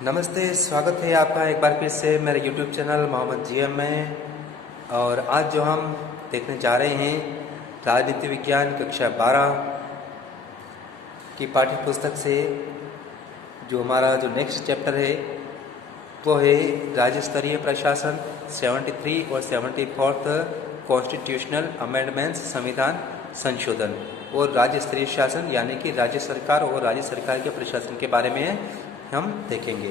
नमस्ते, स्वागत है आपका एक बार फिर से मेरे YouTube चैनल मोहम्मद जीएम में। और आज जो हम देखने जा रहे हैं राजनीति विज्ञान कक्षा 12 की पाठ्य पुस्तक से जो हमारा जो नेक्स्ट चैप्टर है वो है राज्य स्तरीय प्रशासन 73 और 74 कॉन्स्टिट्यूशनल अमेंडमेंट्स संविधान संशोधन और राज्य स्तरीय शासन यानी कि राज्य सरकार और राज्य सरकार के प्रशासन के बारे में हम देखेंगे।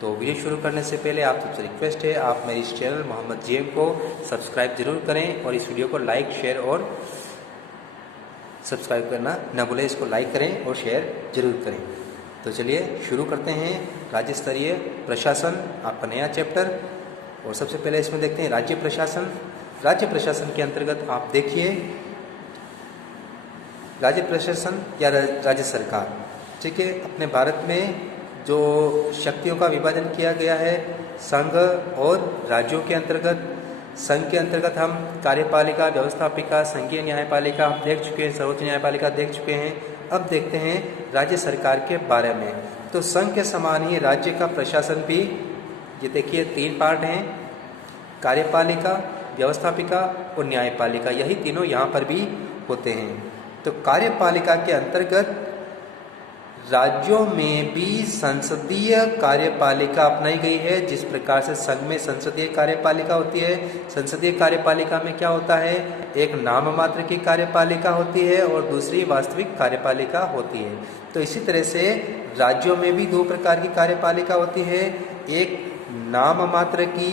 तो वीडियो शुरू करने से पहले आप सबसे रिक्वेस्ट है आप मेरे इस चैनल मोहम्मद जीएम को सब्सक्राइब जरूर करें और इस वीडियो को लाइक शेयर और सब्सक्राइब करना न भूलें। इसको लाइक करें और शेयर जरूर करें। तो चलिए शुरू करते हैं राज्य स्तरीय प्रशासन आपका नया चैप्टर। और सबसे पहले इसमें देखते हैं राज्य प्रशासन। राज्य प्रशासन के अंतर्गत आप देखिए राज्य प्रशासन या राज्य सरकार, ठीक है। अपने भारत में जो शक्तियों का विभाजन किया गया है संघ और राज्यों के अंतर्गत। संघ के अंतर्गत हम कार्यपालिका, व्यवस्थापिका, संघीय न्यायपालिका हम देख चुके हैं, सर्वोच्च न्यायपालिका देख चुके हैं। अब देखते हैं राज्य सरकार के बारे में। तो संघ के समान ही राज्य का प्रशासन भी, ये देखिए 3 पार्ट हैं, कार्यपालिका, व्यवस्थापिका और न्यायपालिका। यही तीनों यहाँ पर भी होते हैं। तो कार्यपालिका के अंतर्गत राज्यों में भी संसदीय कार्यपालिका अपनाई गई है। जिस प्रकार से संघ में संसदीय कार्यपालिका होती है, संसदीय कार्यपालिका में क्या होता है, एक नाम मात्र की कार्यपालिका होती है और दूसरी वास्तविक कार्यपालिका होती है। तो इसी तरह से राज्यों में भी 2 प्रकार की कार्यपालिका होती है, एक नाम मात्र की,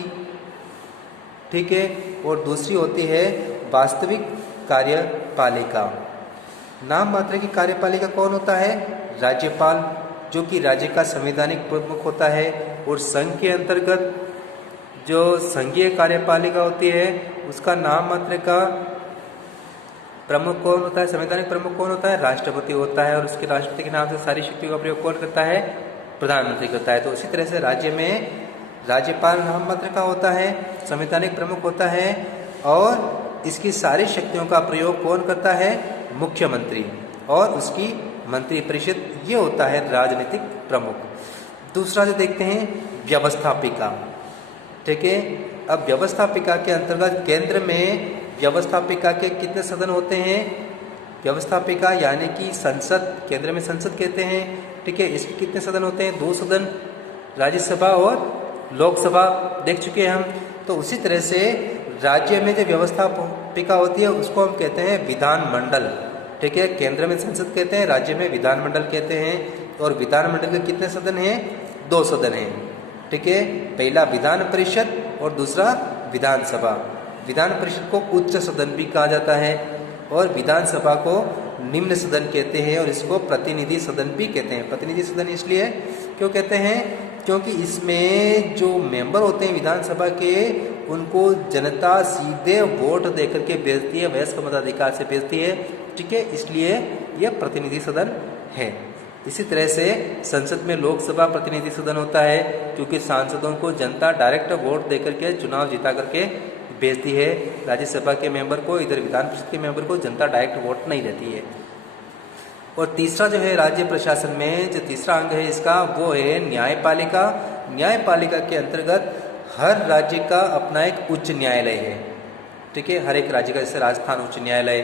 ठीक है, और दूसरी होती है वास्तविक कार्यपालिका। नाम मात्र की कार्यपालिका कौन होता है? राज्यपाल, जो कि राज्य का संवैधानिक प्रमुख होता है। और संघ के अंतर्गत जो संघीय कार्यपालिका होती है उसका नाम मात्र का प्रमुख कौन होता है, संवैधानिक प्रमुख कौन होता है? राष्ट्रपति होता है। और उसके राष्ट्रपति के नाम से सारी शक्तियों का प्रयोग कौन करता है? प्रधानमंत्री करता है। तो इसी तरह से राज्य में राज्यपाल नाम मात्र का होता है, संवैधानिक प्रमुख होता है और इसकी सारी शक्तियों का प्रयोग कौन करता है? मुख्यमंत्री और उसकी मंत्रिपरिषद, ये होता है राजनीतिक प्रमुख। दूसरा जो देखते हैं व्यवस्थापिका, ठीक है। अब व्यवस्थापिका के अंतर्गत केंद्र में व्यवस्थापिका के कितने सदन होते हैं? व्यवस्थापिका यानी कि संसद, केंद्र में संसद कहते हैं, ठीक है। इसके कितने सदन होते हैं? 2 सदन, राज्यसभा और लोकसभा देख चुके हैं हम। तो उसी तरह से राज्य में जो व्यवस्थापिका होती है उसको हम कहते हैं विधानमंडल, ठीक है। केंद्र में संसद कहते हैं, राज्य में विधानमंडल कहते हैं। और विधानमंडल के कितने सदन हैं? 2 सदन हैं, ठीक है। पहला विधान परिषद और दूसरा विधानसभा। विधान परिषद को उच्च सदन भी कहा जाता है और विधानसभा को निम्न सदन कहते हैं और इसको प्रतिनिधि सदन भी कहते हैं। प्रतिनिधि सदन इसलिए क्यों कहते हैं? क्योंकि इसमें जो मेंबर होते हैं विधानसभा के उनको जनता सीधे वोट देकर के भेजती है, वयस्क मताधिकार से भेजती है, ठीक है। इसलिए यह प्रतिनिधि सदन है। इसी तरह से संसद में लोकसभा प्रतिनिधि सदन होता है क्योंकि सांसदों को जनता डायरेक्ट वोट देकर के चुनाव जिता करके भेजती है। राज्यसभा के मेंबर को, इधर विधान परिषद के मेंबर को जनता डायरेक्ट वोट नहीं देती है। और तीसरा जो है राज्य प्रशासन में जो तीसरा अंग है इसका, वो है न्यायपालिका। न्यायपालिका के अंतर्गत हर राज्य का अपना एक उच्च न्यायालय है, ठीक है। हर एक राज्य का, जैसे राजस्थान उच्च न्यायालय,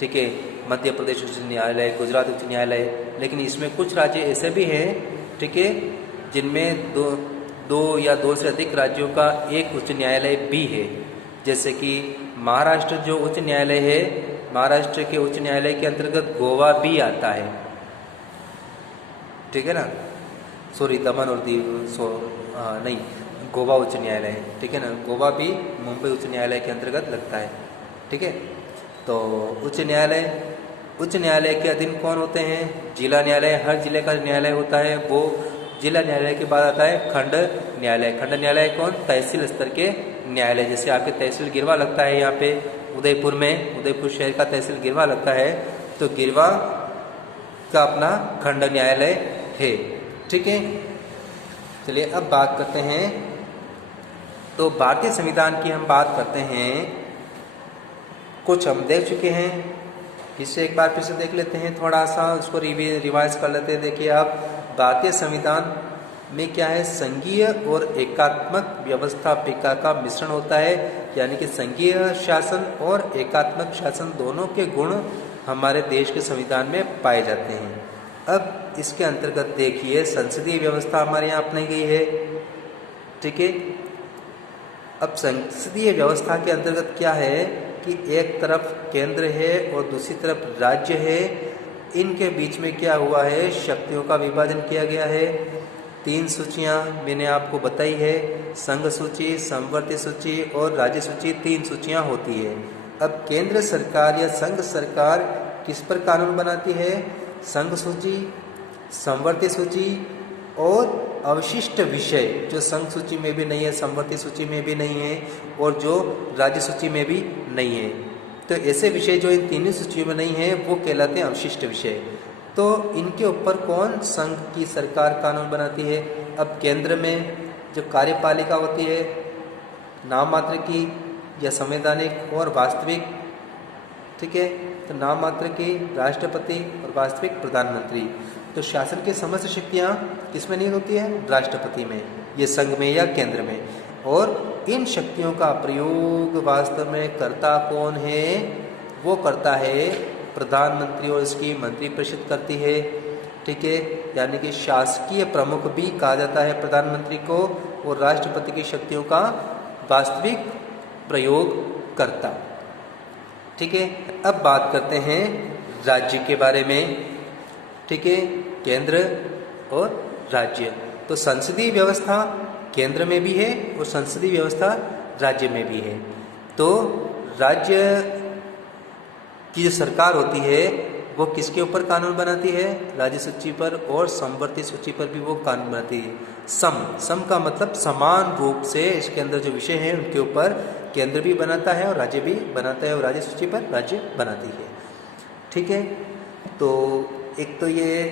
ठीक है, मध्य प्रदेश उच्च न्यायालय, गुजरात उच्च न्यायालय। लेकिन इसमें कुछ राज्य ऐसे भी हैं, ठीक है, जिनमें दो या 2 से अधिक राज्यों का एक उच्च न्यायालय भी है। जैसे कि महाराष्ट्र जो उच्च न्यायालय है, महाराष्ट्र के उच्च न्यायालय के अंतर्गत गोवा भी आता है, ठीक है ना। सॉरी, दमन और दीव नहीं, गोवा उच्च न्यायालय, ठीक है ना। गोवा भी मुंबई उच्च न्यायालय के अंतर्गत लगता है, ठीक है। तो उच्च न्यायालय के अधीन कौन होते हैं? जिला न्यायालय। हर जिले का न्यायालय होता है, वो जिला न्यायालय के बाद आता है खंड न्यायालय। खंड न्यायालय कौन? तहसील स्तर के न्यायालय। जैसे आपके तहसील गिरवा लगता है यहाँ पे उदयपुर में, उदयपुर शहर का तहसील गिरवा लगता है, तो गिरवा का अपना खंड न्यायालय है, ठीक है। चलिए अब बात करते हैं, तो भारतीय संविधान की हम बात करते हैं। कुछ हम देख चुके हैं, इसे एक बार फिर से देख लेते हैं, थोड़ा सा उसको रिवाइज कर लेते हैं। देखिए आप, भारतीय संविधान में क्या है, संघीय और एकात्मक व्यवस्थापिका का मिश्रण होता है। यानी कि संघीय शासन और एकात्मक शासन दोनों के गुण हमारे देश के संविधान में पाए जाते हैं। अब इसके अंतर्गत देखिए, संसदीय व्यवस्था हमारे यहाँ अपनाई गई है, ठीक है। अब संसदीय व्यवस्था के अंतर्गत क्या है कि एक तरफ केंद्र है और दूसरी तरफ राज्य है। इनके बीच में क्या हुआ है, शक्तियों का विभाजन किया गया है। 3 सूचियाँ मैंने आपको बताई है, संघ सूची, समवर्ती सूची और राज्य सूची, 3 सूचियाँ होती है। अब केंद्र सरकार या संघ सरकार किस पर कानून बनाती है, संघ सूची, समवर्ती सूची और अवशिष्ट विषय जो संघ सूची में भी नहीं है, समवर्ती सूची में भी नहीं है और जो राज्य सूची में भी नहीं है। तो ऐसे विषय जो इन तीनों सूचियों में नहीं है वो कहलाते हैं अवशिष्ट विषय। तो इनके ऊपर कौन संघ की सरकार कानून बनाती है। अब केंद्र में जो कार्यपालिका होती है, नाम मात्र की या संवैधानिक और वास्तविक, ठीक है। तो नाम मात्र की राष्ट्रपति और वास्तविक प्रधानमंत्री। तो शासन की समस्त शक्तियाँ किसमें निहित होती है, राष्ट्रपति में, ये संघ में या केंद्र में। और इन शक्तियों का प्रयोग वास्तव में करता कौन है, वो करता है प्रधानमंत्री और इसकी मंत्रिपरिषद करती है, ठीक है। यानी कि शासकीय प्रमुख भी कहा जाता है प्रधानमंत्री को, और राष्ट्रपति की शक्तियों का वास्तविक प्रयोग करता, ठीक है। अब बात करते हैं राज्य के बारे में, ठीक है, केंद्र और राज्य। तो संसदीय व्यवस्था केंद्र में भी है और संसदीय व्यवस्था राज्य में भी है। तो राज्य की जो सरकार होती है वो किसके ऊपर कानून बनाती है, राज्य सूची पर, और समवर्ती सूची पर भी वो कानून बनाती है। सम का मतलब समान रूप से इसके अंदर जो विषय हैं उनके ऊपर केंद्र भी बनाता है और राज्य भी बनाता है, और राज्य सूची पर राज्य बनाती है, ठीक है। तो एक तो ये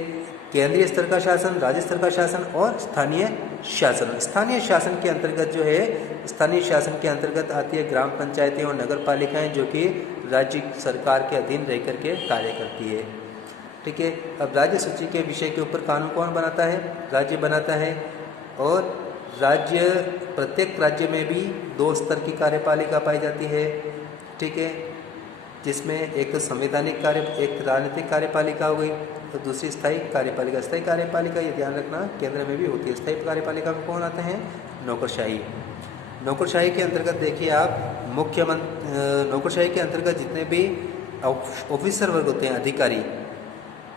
केंद्रीय स्तर का शासन, राज्य स्तर का शासन और स्थानीय शासन। स्थानीय शासन के अंतर्गत जो है, स्थानीय शासन के अंतर्गत आती है ग्राम पंचायतें और नगर पालिकाएँ, जो कि राज्य सरकार के अधीन रह करके कार्य करती है, ठीक है। अब राज्य सूची के विषय के ऊपर कानून कौन बनाता है, राज्य बनाता है। और राज्य, प्रत्येक राज्य में भी 2 स्तर की कार्यपालिका पाई जाती है, ठीक है, जिसमें एक तो संवैधानिक कार्य, एक राजनीतिक कार्यपालिका हो गई, तो दूसरी स्थायी कार्यपालिका। स्थायी कार्यपालिका, ये ध्यान रखना, केंद्र में भी होती है। स्थायी कार्यपालिका में कौन आते हैं, नौकरशाही। नौकरशाही के अंतर्गत देखिए आप, नौकरशाही के अंतर्गत जितने भी ऑफिसर वर्ग होते हैं, अधिकारी,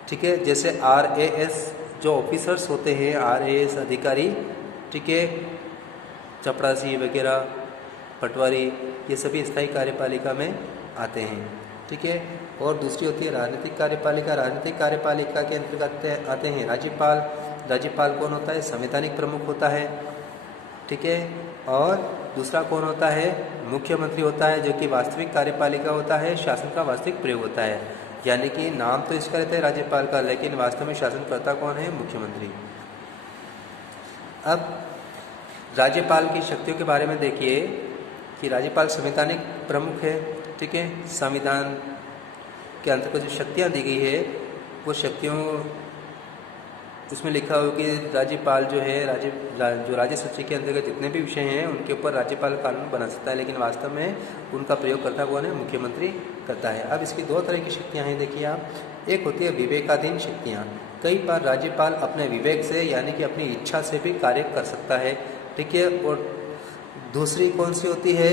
ठीक है, जैसे RAS जो ऑफिसर्स होते हैं, RAS अधिकारी, ठीक है, चपरासी वगैरह, पटवारी, ये सभी स्थायी कार्यपालिका में आते हैं, ठीक है। और दूसरी होती है राजनीतिक कार्यपालिका। राजनीतिक कार्यपालिका के अंतर्गत आते हैं राज्यपाल। राज्यपाल कौन होता है, संवैधानिक प्रमुख होता है, ठीक है। और दूसरा कौन होता है, मुख्यमंत्री होता है, जो कि वास्तविक कार्यपालिका होता है, शासन का वास्तविक प्रयोग होता है। यानी कि नाम तो इसका रहता है राज्यपाल का, लेकिन वास्तव में शासनकर्ता कौन है, मुख्यमंत्री। अब राज्यपाल की शक्तियों के बारे में देखिए कि राज्यपाल संवैधानिक प्रमुख है, ठीक है। संविधान के अंतर्गत जो शक्तियाँ दी गई है वो शक्तियों, उसमें लिखा हो कि राज्यपाल जो है, जो राज्य सूची के अंतर्गत जितने भी विषय हैं उनके ऊपर राज्यपाल कानून बना सकता है, लेकिन वास्तव में उनका प्रयोग करता कौन है, मुख्यमंत्री करता है। अब इसकी 2 तरह की शक्तियाँ हैं, देखिए आप। एक होती है विवेकाधीन शक्तियाँ। कई बार राज्यपाल अपने विवेक से, यानी कि अपनी इच्छा से भी कार्य कर सकता है, ठीक है। और दूसरी कौन सी होती है,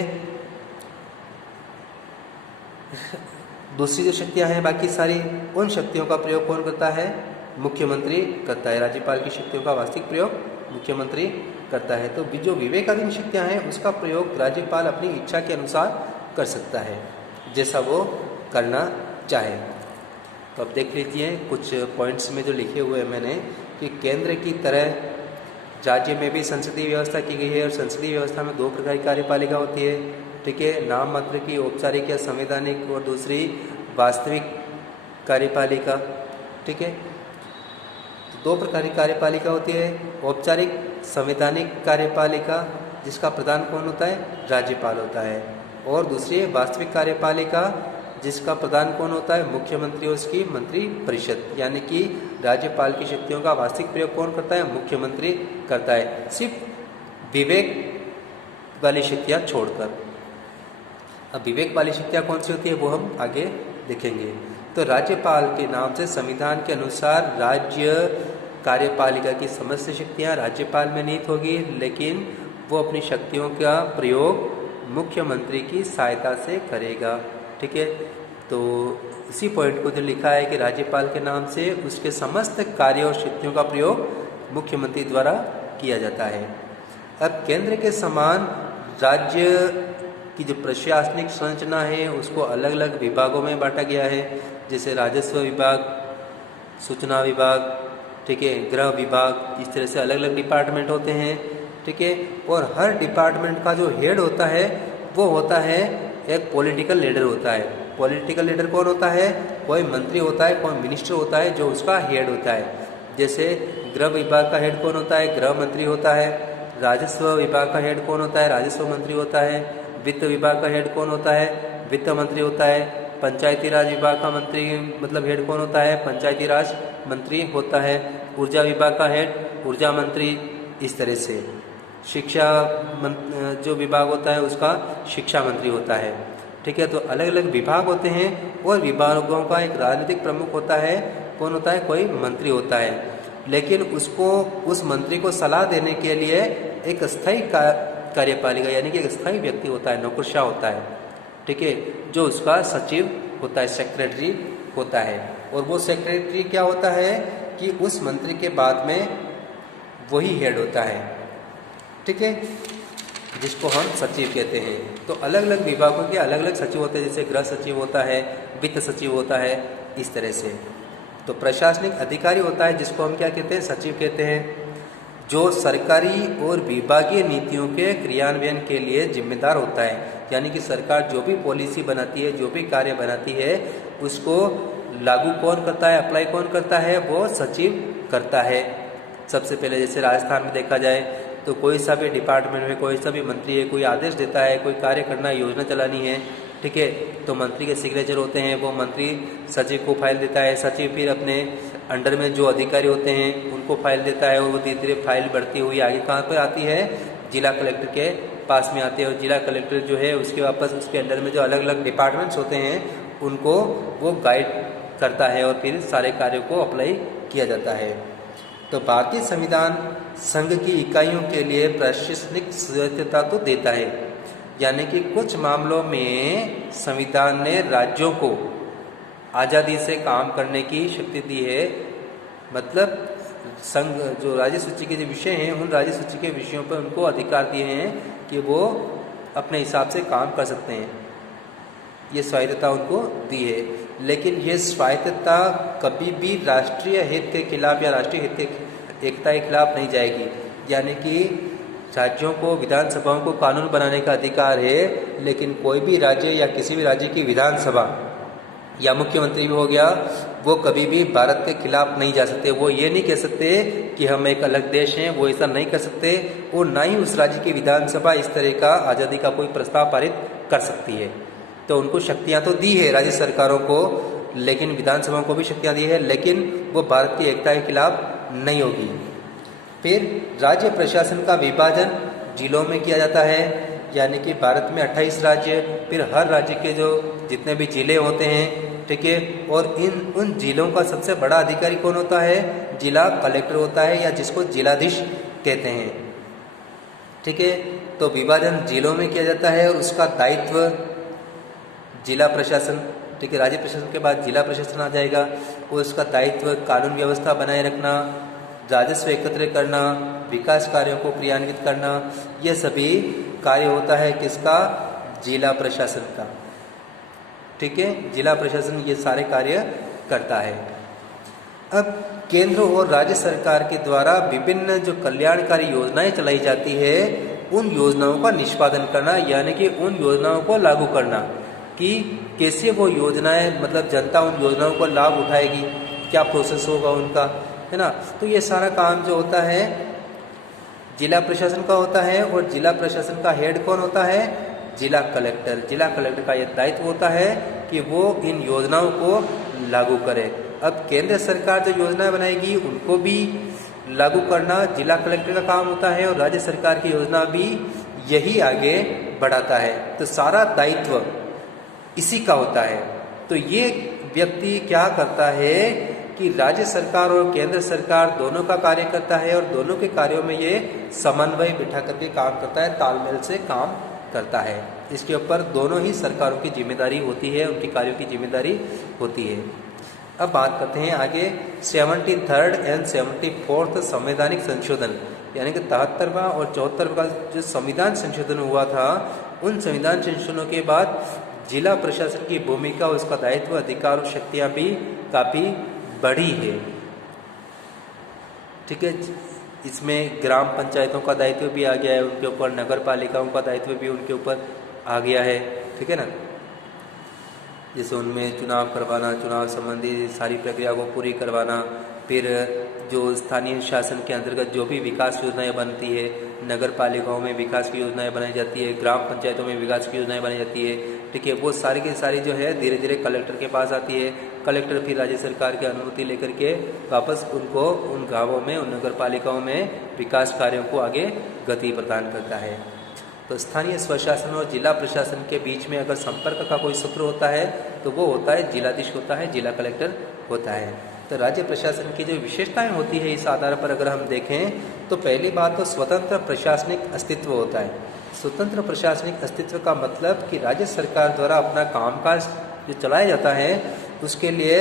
दूसरी जो शक्तियाँ हैं बाकी सारी, उन शक्तियों का प्रयोग कौन करता है, मुख्यमंत्री करता है। राज्यपाल की शक्तियों का वास्तविक प्रयोग मुख्यमंत्री करता है। तो जो विवेकाधीन शक्तियाँ हैं उसका प्रयोग राज्यपाल अपनी इच्छा के अनुसार कर सकता है, जैसा वो करना चाहे। तो अब देख लीजिए कुछ पॉइंट्स में जो लिखे हुए हैं मैंने, कि केंद्र की तरह राज्य में भी संसदीय व्यवस्था की गई है, और संसदीय व्यवस्था में 2 प्रकार की कार्यपालिका होती है, ठीक है। नाम मात्र की, औपचारिक या संवैधानिक, और दूसरी वास्तविक कार्यपालिका, ठीक है। 2 प्रकार की कार्यपालिका होती है, औपचारिक संवैधानिक कार्यपालिका, जिसका प्रधान कौन होता है, राज्यपाल होता है, और दूसरी है वास्तविक कार्यपालिका, जिसका प्रधान कौन होता है, मुख्यमंत्री और उसकी मंत्रिपरिषद। यानी कि राज्यपाल की शक्तियों का वास्तविक प्रयोग कौन करता है? मुख्यमंत्री करता है, सिर्फ विवेक वाली शक्तियाँ छोड़कर। अब विवेक वाली शक्तियाँ कौन सी होती है वो हम आगे देखेंगे। तो राज्यपाल के नाम से संविधान के अनुसार राज्य कार्यपालिका की समस्त शक्तियाँ राज्यपाल में निहित होगी, लेकिन वो अपनी शक्तियों का प्रयोग मुख्यमंत्री की सहायता से करेगा। ठीक है, तो इसी पॉइंट को जो लिखा है कि राज्यपाल के नाम से उसके समस्त कार्य और शक्तियों का प्रयोग मुख्यमंत्री द्वारा किया जाता है। अब केंद्र के समान राज्य की जो प्रशासनिक संरचना है उसको अलग अलग विभागों में बांटा गया है, जैसे राजस्व विभाग, सूचना विभाग, ठीक है, गृह विभाग, इस तरह से अलग अलग डिपार्टमेंट होते हैं। ठीक है, और हर डिपार्टमेंट का जो हेड होता है वो होता है एक पॉलिटिकल लीडर होता है। पॉलिटिकल लीडर कौन होता है? कोई मंत्री होता है, कोई मिनिस्टर होता है जो उसका हेड होता है। जैसे गृह विभाग का हेड कौन होता है? गृह मंत्री होता है। राजस्व विभाग का हेड कौन होता है? राजस्व मंत्री होता है। वित्त विभाग का हेड कौन होता है? वित्त मंत्री होता है। पंचायती राज विभाग का मंत्री मतलब हेड कौन होता है? पंचायती राज मंत्री होता है। ऊर्जा विभाग का हेड ऊर्जा मंत्री, इस तरह से। शिक्षा जो विभाग होता है उसका शिक्षा मंत्री होता है। ठीक है, तो अलग अलग विभाग होते हैं और विभागों का एक राजनीतिक प्रमुख होता है। कौन होता है? कोई मंत्री होता है, लेकिन उसको उस मंत्री को सलाह देने के लिए एक स्थायी कार्यपालिका यानी कि एक स्थायी व्यक्ति होता है, नौकरशाह होता है। ठीक है, जो उसका सचिव होता है, सेक्रेटरी होता है। और वो सेक्रेटरी क्या होता है कि उस मंत्री के बाद में वही हेड होता है। ठीक है, जिसको हम सचिव कहते हैं। तो अलग अलग विभागों के अलग अलग सचिव होते हैं, जैसे गृह सचिव होता है, वित्त सचिव होता है, इस तरह से। तो प्रशासनिक अधिकारी होता है जिसको हम क्या कहते हैं? सचिव कहते हैं, जो सरकारी और विभागीय नीतियों के क्रियान्वयन के लिए जिम्मेदार होता है। यानी कि सरकार जो भी पॉलिसी बनाती है, जो भी कार्य बनाती है, उसको लागू कौन करता है, अप्लाई कौन करता है? वो सचिव करता है। सबसे पहले जैसे राजस्थान में देखा जाए तो कोई सा भी डिपार्टमेंट में कोई सा भी मंत्री है, कोई आदेश देता है, कोई कार्य करना है, योजना चलानी है, ठीक है, तो मंत्री के सिग्नेचर होते हैं, वो मंत्री सचिव को फाइल देता है। सचिव फिर अपने अंडर में जो अधिकारी होते हैं उनको फाइल देता है, और वो धीरे धीरे फाइल बढ़ती हुई आगे कहाँ पर आती है? जिला कलेक्टर के पास में आती है। और जिला कलेक्टर जो है उसके वापस उसके अंडर में जो अलग अलग डिपार्टमेंट्स होते हैं उनको वो गाइड करता है और फिर सारे कार्यों को अप्लाई किया जाता है। तो भारतीय संविधान संघ की इकाइयों के लिए प्रशासनिक स्वायत्तता तो देता है, यानी कि कुछ मामलों में संविधान ने राज्यों को आज़ादी से काम करने की शक्ति दी है। मतलब संघ जो राज्य सूची के जो विषय हैं उन राज्य सूची के विषयों पर उनको अधिकार दिए हैं कि वो अपने हिसाब से काम कर सकते हैं, ये स्वायत्तता उनको दी है। लेकिन ये स्वायत्तता कभी भी राष्ट्रीय हित के खिलाफ या राष्ट्रीय हित के एकता के खिलाफ नहीं जाएगी। यानी कि राज्यों को विधानसभाओं को कानून बनाने का अधिकार है, लेकिन कोई भी राज्य या किसी भी राज्य की विधानसभा या मुख्यमंत्री भी हो गया, वो कभी भी भारत के खिलाफ नहीं जा सकते। वो ये नहीं कह सकते कि हम एक अलग देश हैं, वो ऐसा नहीं कर सकते। और ना ही उस राज्य की विधानसभा इस तरह का आज़ादी का कोई प्रस्ताव पारित कर सकती है। तो उनको शक्तियां तो दी है राज्य सरकारों को, लेकिन विधानसभाओं को भी शक्तियां दी है, लेकिन वो भारत की एकता के खिलाफ नहीं होगी। फिर राज्य प्रशासन का विभाजन जिलों में किया जाता है, यानी कि भारत में 28 राज्य, फिर हर राज्य के जो जितने भी जिले होते हैं, ठीक है, और उन जिलों का सबसे बड़ा अधिकारी कौन होता है? जिला कलेक्टर होता है, या जिसको जिलाधीश कहते हैं। ठीक है, तो विभाजन जिलों में किया जाता है और उसका दायित्व जिला प्रशासन, ठीक है, राज्य प्रशासन के बाद जिला प्रशासन आ जाएगा, और उसका दायित्व कानून व्यवस्था बनाए रखना, राजस्व एकत्र करना, विकास कार्यों को क्रियान्वित करना, यह सभी कार्य होता है किसका? जिला प्रशासन का। ठीक है, जिला प्रशासन ये सारे कार्य करता है। अब केंद्र और राज्य सरकार के द्वारा विभिन्न जो कल्याणकारी योजनाएं चलाई जाती है, उन योजनाओं का निष्पादन करना, यानी कि उन योजनाओं को लागू करना कि कैसे वो योजनाएं, मतलब जनता उन योजनाओं को लाभ उठाएगी, क्या प्रोसेस होगा उनका, है ना। तो ये सारा काम जो होता है जिला प्रशासन का होता है, और जिला प्रशासन का हेड कौन होता है? जिला कलेक्टर। जिला कलेक्टर का यह दायित्व होता है कि वो इन योजनाओं को लागू करे। अब केंद्र सरकार जो योजनाएं बनाएगी उनको भी लागू करना जिला कलेक्टर का काम होता है और राज्य सरकार की योजना भी यही आगे बढ़ाता है। तो सारा दायित्व इसी का होता है। तो ये व्यक्ति क्या करता है कि राज्य सरकार और केंद्र सरकार दोनों का कार्य करता है और दोनों के कार्यों में ये समन्वय बिठा करके काम करता है, तालमेल से काम करता है। इसके ऊपर दोनों ही सरकारों की जिम्मेदारी होती है, उनके कार्यों की जिम्मेदारी होती है। अब बात करते हैं आगे 73rd एंड 74th संवैधानिक संशोधन, यानी कि 73वां और 74वां का जो संविधान संशोधन हुआ था, उन संविधान संशोधनों के बाद जिला प्रशासन की भूमिका, उसका दायित्व, अधिकार और शक्तियाँ भी काफ़ी बढ़ी है। ठीक है, इसमें ग्राम पंचायतों का दायित्व भी आ गया है उनके ऊपर, नगर पालिकाओं का दायित्व भी उनके ऊपर आ गया है। ठीक है ना, जैसे उनमें चुनाव करवाना, चुनाव संबंधी सारी प्रक्रिया को पूरी करवाना, फिर जो स्थानीय शासन के अंतर्गत जो भी विकास योजनाएं बनती है, नगर पालिकाओं में विकास की योजनाएं बनाई जाती है, ग्राम पंचायतों में विकास की योजनाएं बनाई जाती है। ठीक है, वो सारी की सारी जो है धीरे धीरे कलेक्टर के पास आती है। कलेक्टर फिर राज्य सरकार की अनुमति लेकर के वापस उनको उन गाँवों में, उन नगर पालिकाओं में विकास कार्यों को आगे गति प्रदान करता है। तो स्थानीय स्वशासन और जिला प्रशासन के बीच में अगर संपर्क का कोई सूत्र होता है तो वो होता है जिलाधीश होता है, जिला कलेक्टर होता है। तो राज्य प्रशासन की जो विशेषताएं होती है, इस आधार पर अगर हम देखें तो पहली बात तो स्वतंत्र प्रशासनिक अस्तित्व होता है। स्वतंत्र प्रशासनिक अस्तित्व का मतलब कि राज्य सरकार द्वारा अपना कामकाज जो चलाया जाता है उसके लिए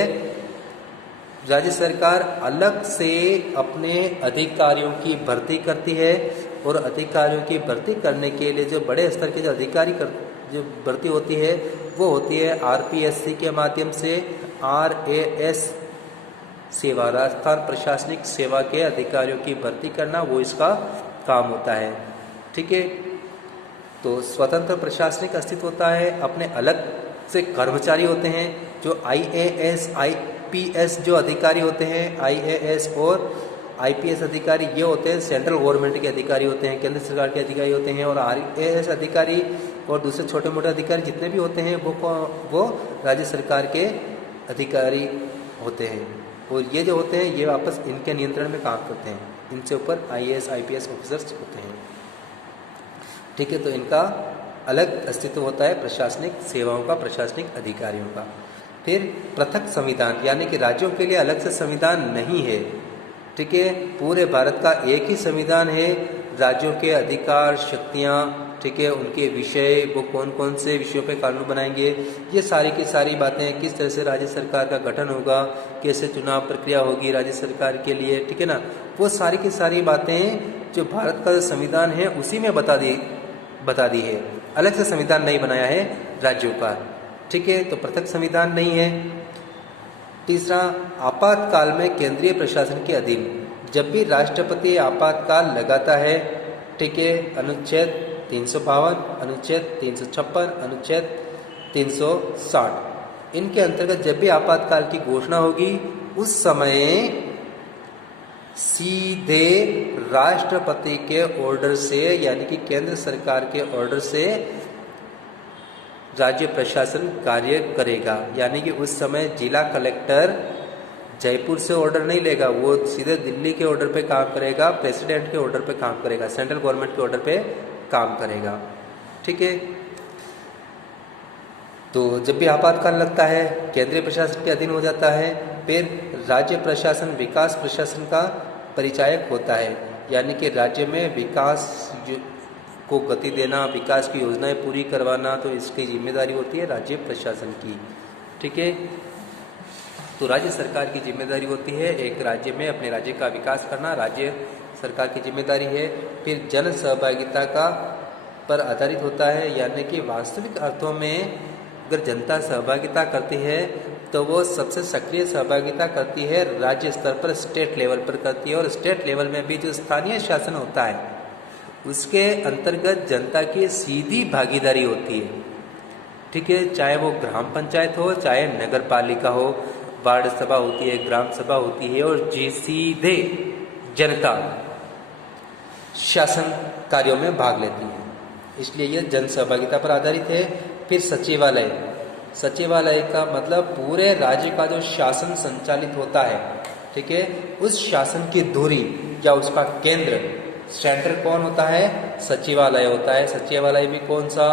राज्य सरकार अलग से अपने अधिकारियों की भर्ती करती है और अधिकारियों की भर्ती करने के लिए जो बड़े स्तर के जो अधिकारी जो भर्ती होती है वो होती है RPSC के माध्यम से। RAS सेवा, राजस्थान प्रशासनिक सेवा के अधिकारियों की भर्ती करना, वो इसका काम होता है। ठीक है, तो स्वतंत्र प्रशासनिक अस्तित्व होता है। अपने अलग से कर्मचारी होते हैं जो IAS IPS जो अधिकारी होते हैं, IAS और IPS अधिकारी ये होते हैं सेंट्रल गवर्नमेंट के अधिकारी होते हैं, केंद्र सरकार के अधिकारी होते हैं। और RAS अधिकारी और दूसरे छोटे मोटे अधिकारी जितने भी होते हैं वो राज्य सरकार के अधिकारी होते हैं। और ये जो होते हैं ये वापस इनके नियंत्रण में काम करते हैं, इनसे ऊपर IAS IPS ऑफिसर्स होते हैं। ठीक है, तो इनका अलग अस्तित्व होता है प्रशासनिक सेवाओं का, प्रशासनिक अधिकारियों का। फिर पृथक संविधान, यानी कि राज्यों के लिए अलग से संविधान नहीं है। ठीक है, पूरे भारत का एक ही संविधान है। राज्यों के अधिकार, शक्तियाँ, ठीक है, उनके विषय, वो कौन कौन से विषयों पे कानून बनाएंगे, ये सारी की सारी बातें, किस तरह से राज्य सरकार का गठन होगा, कैसे चुनाव प्रक्रिया होगी राज्य सरकार के लिए, ठीक है ना, वो सारी की सारी बातें जो भारत का संविधान है उसी में बता दी है। अलग से संविधान नहीं बनाया है राज्यों का। ठीक है, तो पृथक संविधान नहीं है। तीसरा, आपातकाल में केंद्रीय प्रशासन के अधीन, जब भी राष्ट्रपति आपातकाल लगाता है, ठीक है, अनुच्छेद 352, अनुच्छेद 356, अनुच्छेद 360, इनके अंतर्गत जब भी आपातकाल की घोषणा होगी उस समय सीधे राष्ट्रपति के ऑर्डर से, यानी कि केंद्र सरकार के ऑर्डर से राज्य प्रशासन कार्य करेगा। यानी कि उस समय जिला कलेक्टर जयपुर से ऑर्डर नहीं लेगा, वो सीधे दिल्ली के ऑर्डर पे काम करेगा, प्रेसिडेंट के ऑर्डर पे काम करेगा, सेंट्रल गवर्नमेंट के ऑर्डर पे काम करेगा। ठीक है, तो जब भी आपातकाल लगता है केंद्रीय प्रशासन के अधीन हो जाता है। फिर राज्य प्रशासन विकास प्रशासन का परिचायक होता है, यानी कि राज्य में विकास को गति देना, विकास की योजनाएं पूरी करवाना, तो इसकी जिम्मेदारी होती है राज्य प्रशासन की। ठीक है, तो राज्य सरकार की जिम्मेदारी होती है एक राज्य में अपने राज्य का विकास करना, राज्य सरकार की जिम्मेदारी है। फिर जन सहभागिता का पर आधारित होता है, यानी कि वास्तविक अर्थों में अगर जनता सहभागिता करती है तो वो सबसे सक्रिय सहभागिता करती है राज्य स्तर पर, स्टेट लेवल पर करती है। और स्टेट लेवल में भी जो स्थानीय शासन होता है उसके अंतर्गत जनता की सीधी भागीदारी होती है। ठीक है, चाहे वो ग्राम पंचायत हो, चाहे नगर पालिका हो, वार्ड सभा होती है, ग्राम सभा होती है, और सीधे जनता शासन कार्यों में भाग लेती है, इसलिए यह जन सहभागिता पर आधारित है। फिर सचिवालय, सचिवालय का मतलब पूरे राज्य का जो शासन संचालित होता है, ठीक है, उस शासन की धुरी या उसका केंद्र, सेंटर कौन होता है? सचिवालय होता है। सचिवालय भी कौन सा?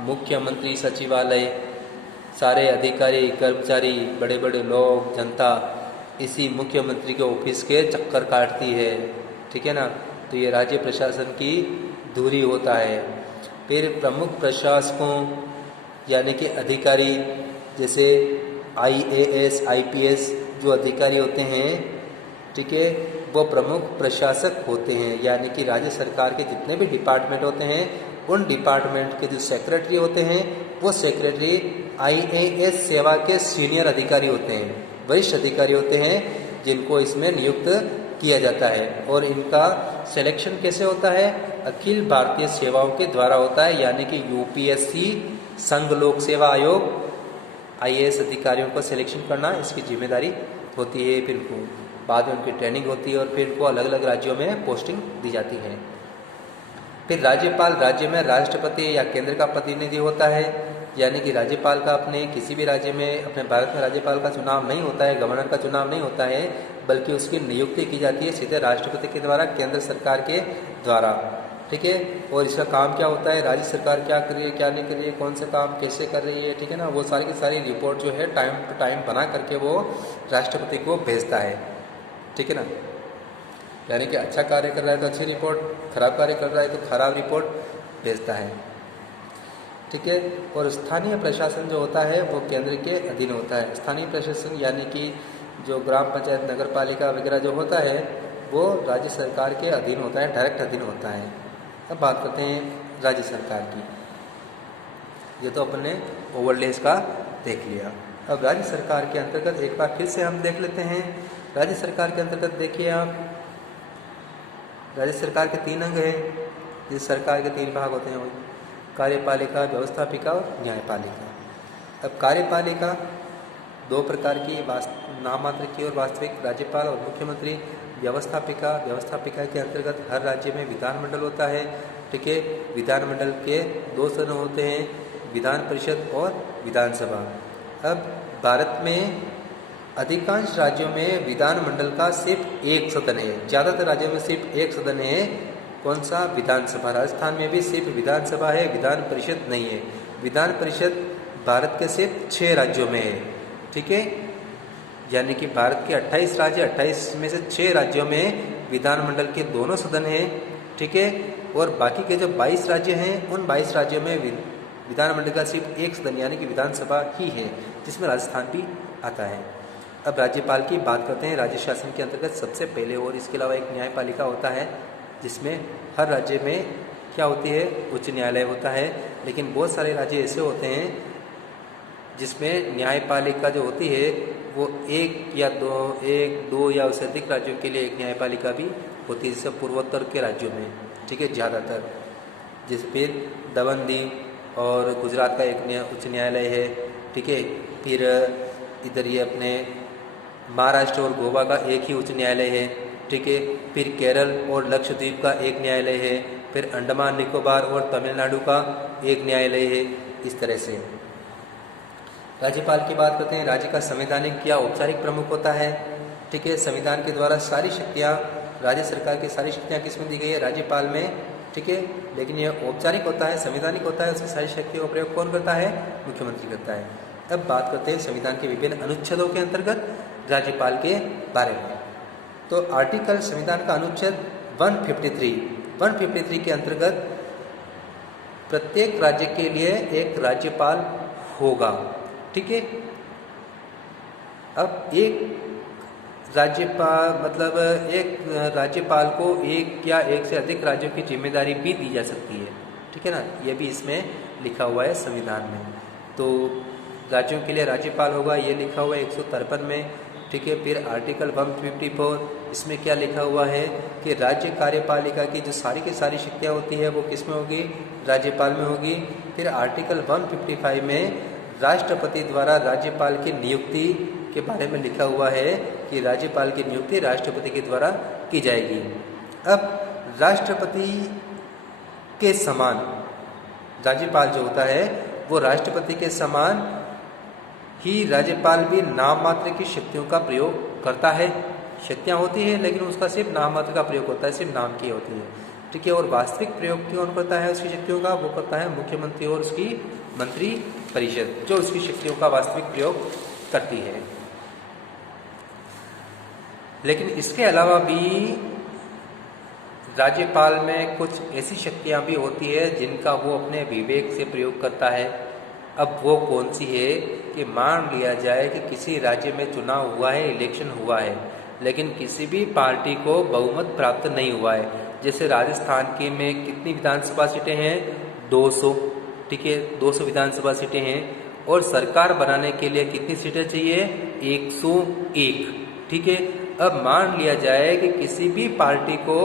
मुख्यमंत्री सचिवालय। सारे अधिकारी, कर्मचारी, बड़े बड़े लोग, जनता इसी मुख्यमंत्री के ऑफिस के चक्कर काटती है, ठीक है ना। तो ये राज्य प्रशासन की धुरी होता है। फिर प्रमुख प्रशासकों यानी कि अधिकारी, जैसे IAS, IPS जो अधिकारी होते हैं, ठीक है, वो प्रमुख प्रशासक होते हैं। यानी कि राज्य सरकार के जितने भी डिपार्टमेंट होते हैं, उन डिपार्टमेंट के जो सेक्रेटरी होते हैं, वो सेक्रेटरी IAS सेवा के सीनियर अधिकारी होते हैं, वरिष्ठ अधिकारी होते हैं, जिनको इसमें नियुक्त किया जाता है। और इनका सिलेक्शन कैसे होता है? अखिल भारतीय सेवाओं के द्वारा होता है, यानी कि UPSC, संघ लोक सेवा आयोग, IAS अधिकारियों का सिलेक्शन करना इसकी जिम्मेदारी होती है। फिर उनको बाद में उनकी ट्रेनिंग होती है और फिर उनको अलग अलग राज्यों में पोस्टिंग दी जाती है। फिर राज्यपाल राज्य में राष्ट्रपति या केंद्र का प्रतिनिधि होता है, यानी कि राज्यपाल का अपने किसी भी राज्य में, अपने भारत में राज्यपाल का चुनाव नहीं होता है, गवर्नर का चुनाव नहीं होता है, बल्कि उसकी नियुक्ति की जाती है सीधे राष्ट्रपति के द्वारा, केंद्र सरकार के द्वारा, ठीक है। और इसका काम क्या होता है? राज्य सरकार क्या कर रही है, क्या नहीं कर रही है, कौन से काम कैसे कर रही है, ठीक है ना, वो सारी की सारी रिपोर्ट जो है टाइम टू टाइम बना करके वो राष्ट्रपति को भेजता है, ठीक है ना। यानी कि अच्छा कार्य कर रहा है तो अच्छी रिपोर्ट, खराब कार्य कर रहा है तो खराब रिपोर्ट भेजता है, ठीक है। और स्थानीय प्रशासन जो होता है वो केंद्र के अधीन होता है। स्थानीय प्रशासन यानी कि जो ग्राम पंचायत, नगर पालिका वगैरह जो होता है वो राज्य सरकार के अधीन होता है, डायरेक्ट अधीन होता है। अब बात करते हैं राज्य सरकार की। ये तो अपने ओवरलेस का देख लिया। अब राज्य सरकार के अंतर्गत एक बार फिर से हम देख लेते हैं। राज्य सरकार के अंतर्गत देखिए आप, राज्य सरकार के 3 अंग हैं। जिस सरकार के 3 भाग होते हैं, वही कार्यपालिका, व्यवस्थापिका और न्यायपालिका। अब कार्यपालिका 2 प्रकार की, नाम मात्र की और वास्तविक, राज्यपाल और मुख्यमंत्री। व्यवस्थापिका के अंतर्गत हर राज्य में विधानमंडल होता है, ठीक है। विधानमंडल के 2 सदन होते हैं, विधान परिषद और विधानसभा। अब भारत में अधिकांश राज्यों में विधानमंडल का सिर्फ 1 सदन है, ज़्यादातर राज्यों में सिर्फ 1 सदन है। कौन सा? विधानसभा। राजस्थान में भी सिर्फ विधानसभा है, विधान परिषद नहीं है। विधान परिषद भारत के सिर्फ 6 राज्यों में है, ठीक है। यानी कि भारत के 28 राज्य, 28 में से 6 राज्यों में विधानमंडल के दोनों सदन हैं, ठीक है। और बाकी के जो 22 राज्य हैं, उन 22 राज्यों में विधानमंडल का सिर्फ 1 सदन यानी कि विधानसभा ही है, जिसमें राजस्थान भी आता है। अब राज्यपाल की बात करते हैं। राज्य शासन के अंतर्गत सबसे पहले, और इसके अलावा एक न्यायपालिका होता है, जिसमें हर राज्य में क्या होती है? उच्च न्यायालय होता है। लेकिन बहुत सारे राज्य ऐसे होते हैं जिसमें न्यायपालिका जो होती है वो 1 या 2 या उससे अधिक राज्यों के लिए एक न्यायपालिका भी होती है, जैसे पूर्वोत्तर के राज्यों में, ठीक है, ज़्यादातर। जिस फिर दमन दीव और गुजरात का एक उच्च न्यायालय है, ठीक है। फिर इधर ये अपने महाराष्ट्र और गोवा का एक ही उच्च न्यायालय है, ठीक है। फिर केरल और लक्षद्वीप का एक न्यायालय है। फिर अंडमान निकोबार और तमिलनाडु का एक न्यायालय है। इस तरह से राज्यपाल की बात करते हैं। राज्य का संवैधानिक या औपचारिक प्रमुख होता है, ठीक है। संविधान के द्वारा सारी शक्तियाँ, राज्य सरकार की सारी शक्तियाँ किसमें दी गई है? राज्यपाल में, ठीक है। लेकिन यह औपचारिक होता है, संवैधानिक होता है, उसकी सारी शक्तियों का प्रयोग कौन करता है? मुख्यमंत्री करता है। अब बात करते हैं संविधान के विभिन्न अनुच्छेदों के अंतर्गत राज्यपाल के बारे में। तो आर्टिकल, संविधान का अनुच्छेद 153 के अंतर्गत प्रत्येक राज्य के लिए एक राज्यपाल होगा, ठीक है। अब एक राज्यपाल को एक या एक से अधिक राज्यों की जिम्मेदारी भी दी जा सकती है, ठीक है ना। ये भी इसमें लिखा हुआ है संविधान में। तो राज्यों के लिए राज्यपाल होगा, ये लिखा हुआ है 153 में, ठीक है। फिर आर्टिकल 154, इसमें क्या लिखा हुआ है कि राज्य कार्यपालिका की जो सारी की सारी शक्तियाँ होती है वो किस में होगी? राज्यपाल में होगी। फिर आर्टिकल 155 में राष्ट्रपति द्वारा राज्यपाल की नियुक्ति के बारे में लिखा हुआ है कि राज्यपाल की नियुक्ति राष्ट्रपति के द्वारा की जाएगी। अब राष्ट्रपति के समान राज्यपाल जो होता है वो राष्ट्रपति के समान ही राज्यपाल भी नाम मात्र की शक्तियों का प्रयोग करता है। शक्तियाँ होती है लेकिन उसका सिर्फ नाम मात्र का प्रयोग होता है, सिर्फ नाम की होती है, ठीक है। और वास्तविक प्रयोग कौन करता है उसकी शक्तियों का? वो करता है मुख्यमंत्री और उसकी मंत्री परिषद, जो उसकी शक्तियों का वास्तविक प्रयोग करती है। लेकिन इसके अलावा भी राज्यपाल में कुछ ऐसी शक्तियां भी होती है जिनका वो अपने विवेक से प्रयोग करता है। अब वो कौन सी है कि मान लिया जाए कि किसी राज्य में चुनाव हुआ है, इलेक्शन हुआ है, लेकिन किसी भी पार्टी को बहुमत प्राप्त नहीं हुआ है। जैसे राजस्थान के में कितनी विधानसभा सीटें हैं? 200, ठीक है, 200 विधानसभा सीटें हैं। और सरकार बनाने के लिए कितनी सीटें चाहिए? 101, ठीक है। अब मान लिया जाए कि किसी भी पार्टी को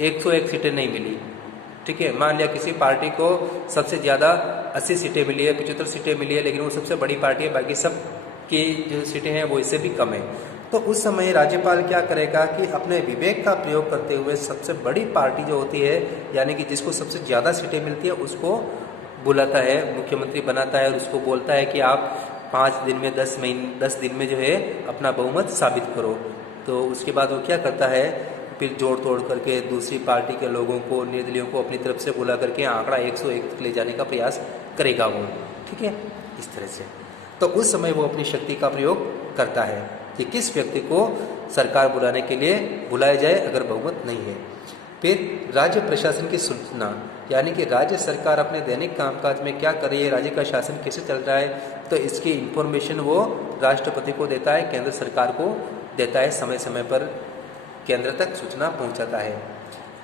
101 सीटें नहीं मिली, ठीक है। मान लिया किसी पार्टी को सबसे ज़्यादा 80 सीटें मिली है, 75 सीटें मिली है, लेकिन वो सबसे बड़ी पार्टी है, बाकी सब की जो सीटें हैं वो इससे भी कम है। तो उस समय राज्यपाल क्या करेगा कि अपने विवेक का प्रयोग करते हुए सबसे बड़ी पार्टी जो होती है, यानी कि जिसको सबसे ज़्यादा सीटें मिलती है, उसको बुलाता है, मुख्यमंत्री बनाता है और उसको बोलता है कि आप 5 दिन में 10 दिन में जो है अपना बहुमत साबित करो। तो उसके बाद वो क्या करता है, फिर जोड़ तोड़ करके दूसरी पार्टी के लोगों को, निर्दलीयों को अपनी तरफ से बुला करके आंकड़ा 101 तक ले जाने का प्रयास करेगा वो, ठीक है, इस तरह से। तो उस समय वो अपनी शक्ति का प्रयोग करता है कि किस व्यक्ति को सरकार बुलाने के लिए बुलाया जाए अगर बहुमत नहीं है। फिर राज्य प्रशासन की सूचना, यानी कि राज्य सरकार अपने दैनिक कामकाज में क्या कर रही है, राज्य का शासन कैसे चल रहा है, तो इसकी इन्फॉर्मेशन वो राष्ट्रपति को देता है, केंद्र सरकार को देता है, समय समय पर केंद्र तक सूचना पहुंचाता है।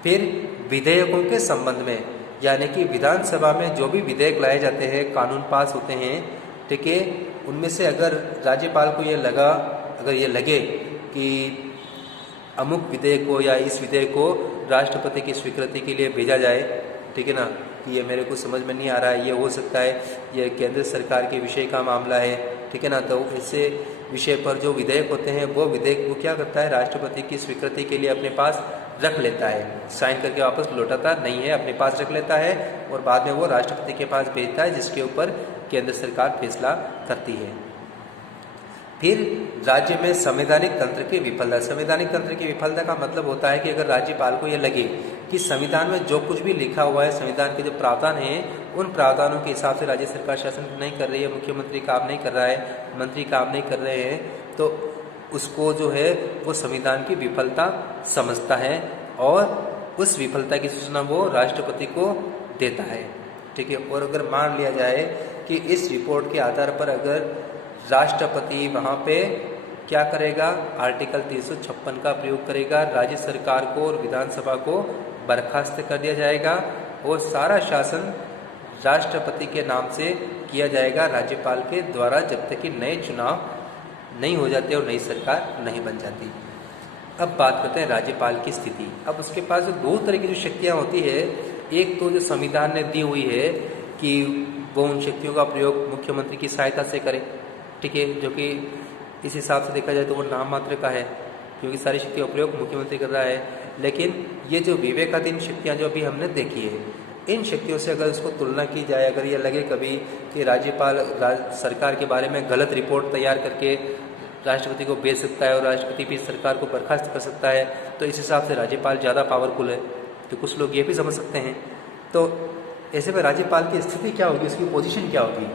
फिर विधेयकों के संबंध में, यानी कि विधानसभा में जो भी विधेयक लाए जाते हैं, कानून पास होते हैं, ठीक है, उनमें से अगर राज्यपाल को ये लगे कि अमुक विधेयक को या इस विधेयक को राष्ट्रपति की स्वीकृति के लिए भेजा जाए, ठीक है ना, कि ये मेरे को समझ में नहीं आ रहा है, ये हो सकता है ये केंद्र सरकार के विषय का मामला है, ठीक है ना, तो इससे विषय पर जो विधेयक होते हैं वो विधेयक वो क्या करता है, राष्ट्रपति की स्वीकृति के लिए अपने पास रख लेता है, साइन करके वापस लौटाता नहीं है, अपने पास रख लेता है और बाद में वो राष्ट्रपति के पास भेजता है, जिसके ऊपर केंद्र सरकार फैसला करती है। फिर राज्य में संवैधानिक तंत्र की विफलता। संवैधानिक तंत्र की विफलता का मतलब होता है कि अगर राज्यपाल को ये लगे कि संविधान में जो कुछ भी लिखा हुआ है, संविधान के जो प्रावधान हैं, उन प्रावधानों के हिसाब से राज्य सरकार शासन नहीं कर रही है, मुख्यमंत्री काम नहीं कर रहा है, मंत्री काम नहीं कर रहे हैं, तो उसको जो है वो संविधान की विफलता समझता है और उस विफलता की सूचना वो राष्ट्रपति को देता है, ठीक है। और अगर मान लिया जाए कि इस रिपोर्ट के आधार पर अगर राष्ट्रपति वहाँ पे क्या करेगा, आर्टिकल 356 का प्रयोग करेगा, राज्य सरकार को और विधानसभा को बर्खास्त कर दिया जाएगा और सारा शासन राष्ट्रपति के नाम से किया जाएगा राज्यपाल के द्वारा, जब तक कि नए चुनाव नहीं हो जाते और नई सरकार नहीं बन जाती। अब बात करते हैं राज्यपाल की स्थिति। अब उसके पास जो 2 तरह की जो शक्तियाँ होती है, एक तो जो संविधान ने दी हुई है कि वो उन शक्तियों का प्रयोग मुख्यमंत्री की सहायता से करे, ठीक है, जो कि इस हिसाब से देखा जाए तो वो नाम मात्र का है, क्योंकि सारी शक्तियों का प्रयोग मुख्यमंत्री कर रहा है। लेकिन ये जो विवेकाधीन शक्तियाँ जो अभी हमने देखी है, इन शक्तियों से अगर उसको तुलना की जाए, अगर ये लगे कभी कि राज्यपाल सरकार के बारे में गलत रिपोर्ट तैयार करके राष्ट्रपति को भेज सकता है और राष्ट्रपति भी सरकार को बर्खास्त कर सकता है, तो इस हिसाब से राज्यपाल ज़्यादा पावरफुल है, तो कुछ लोग ये भी समझ सकते हैं। तो ऐसे में राज्यपाल की स्थिति क्या होगी, उसकी पोजीशन क्या होगी?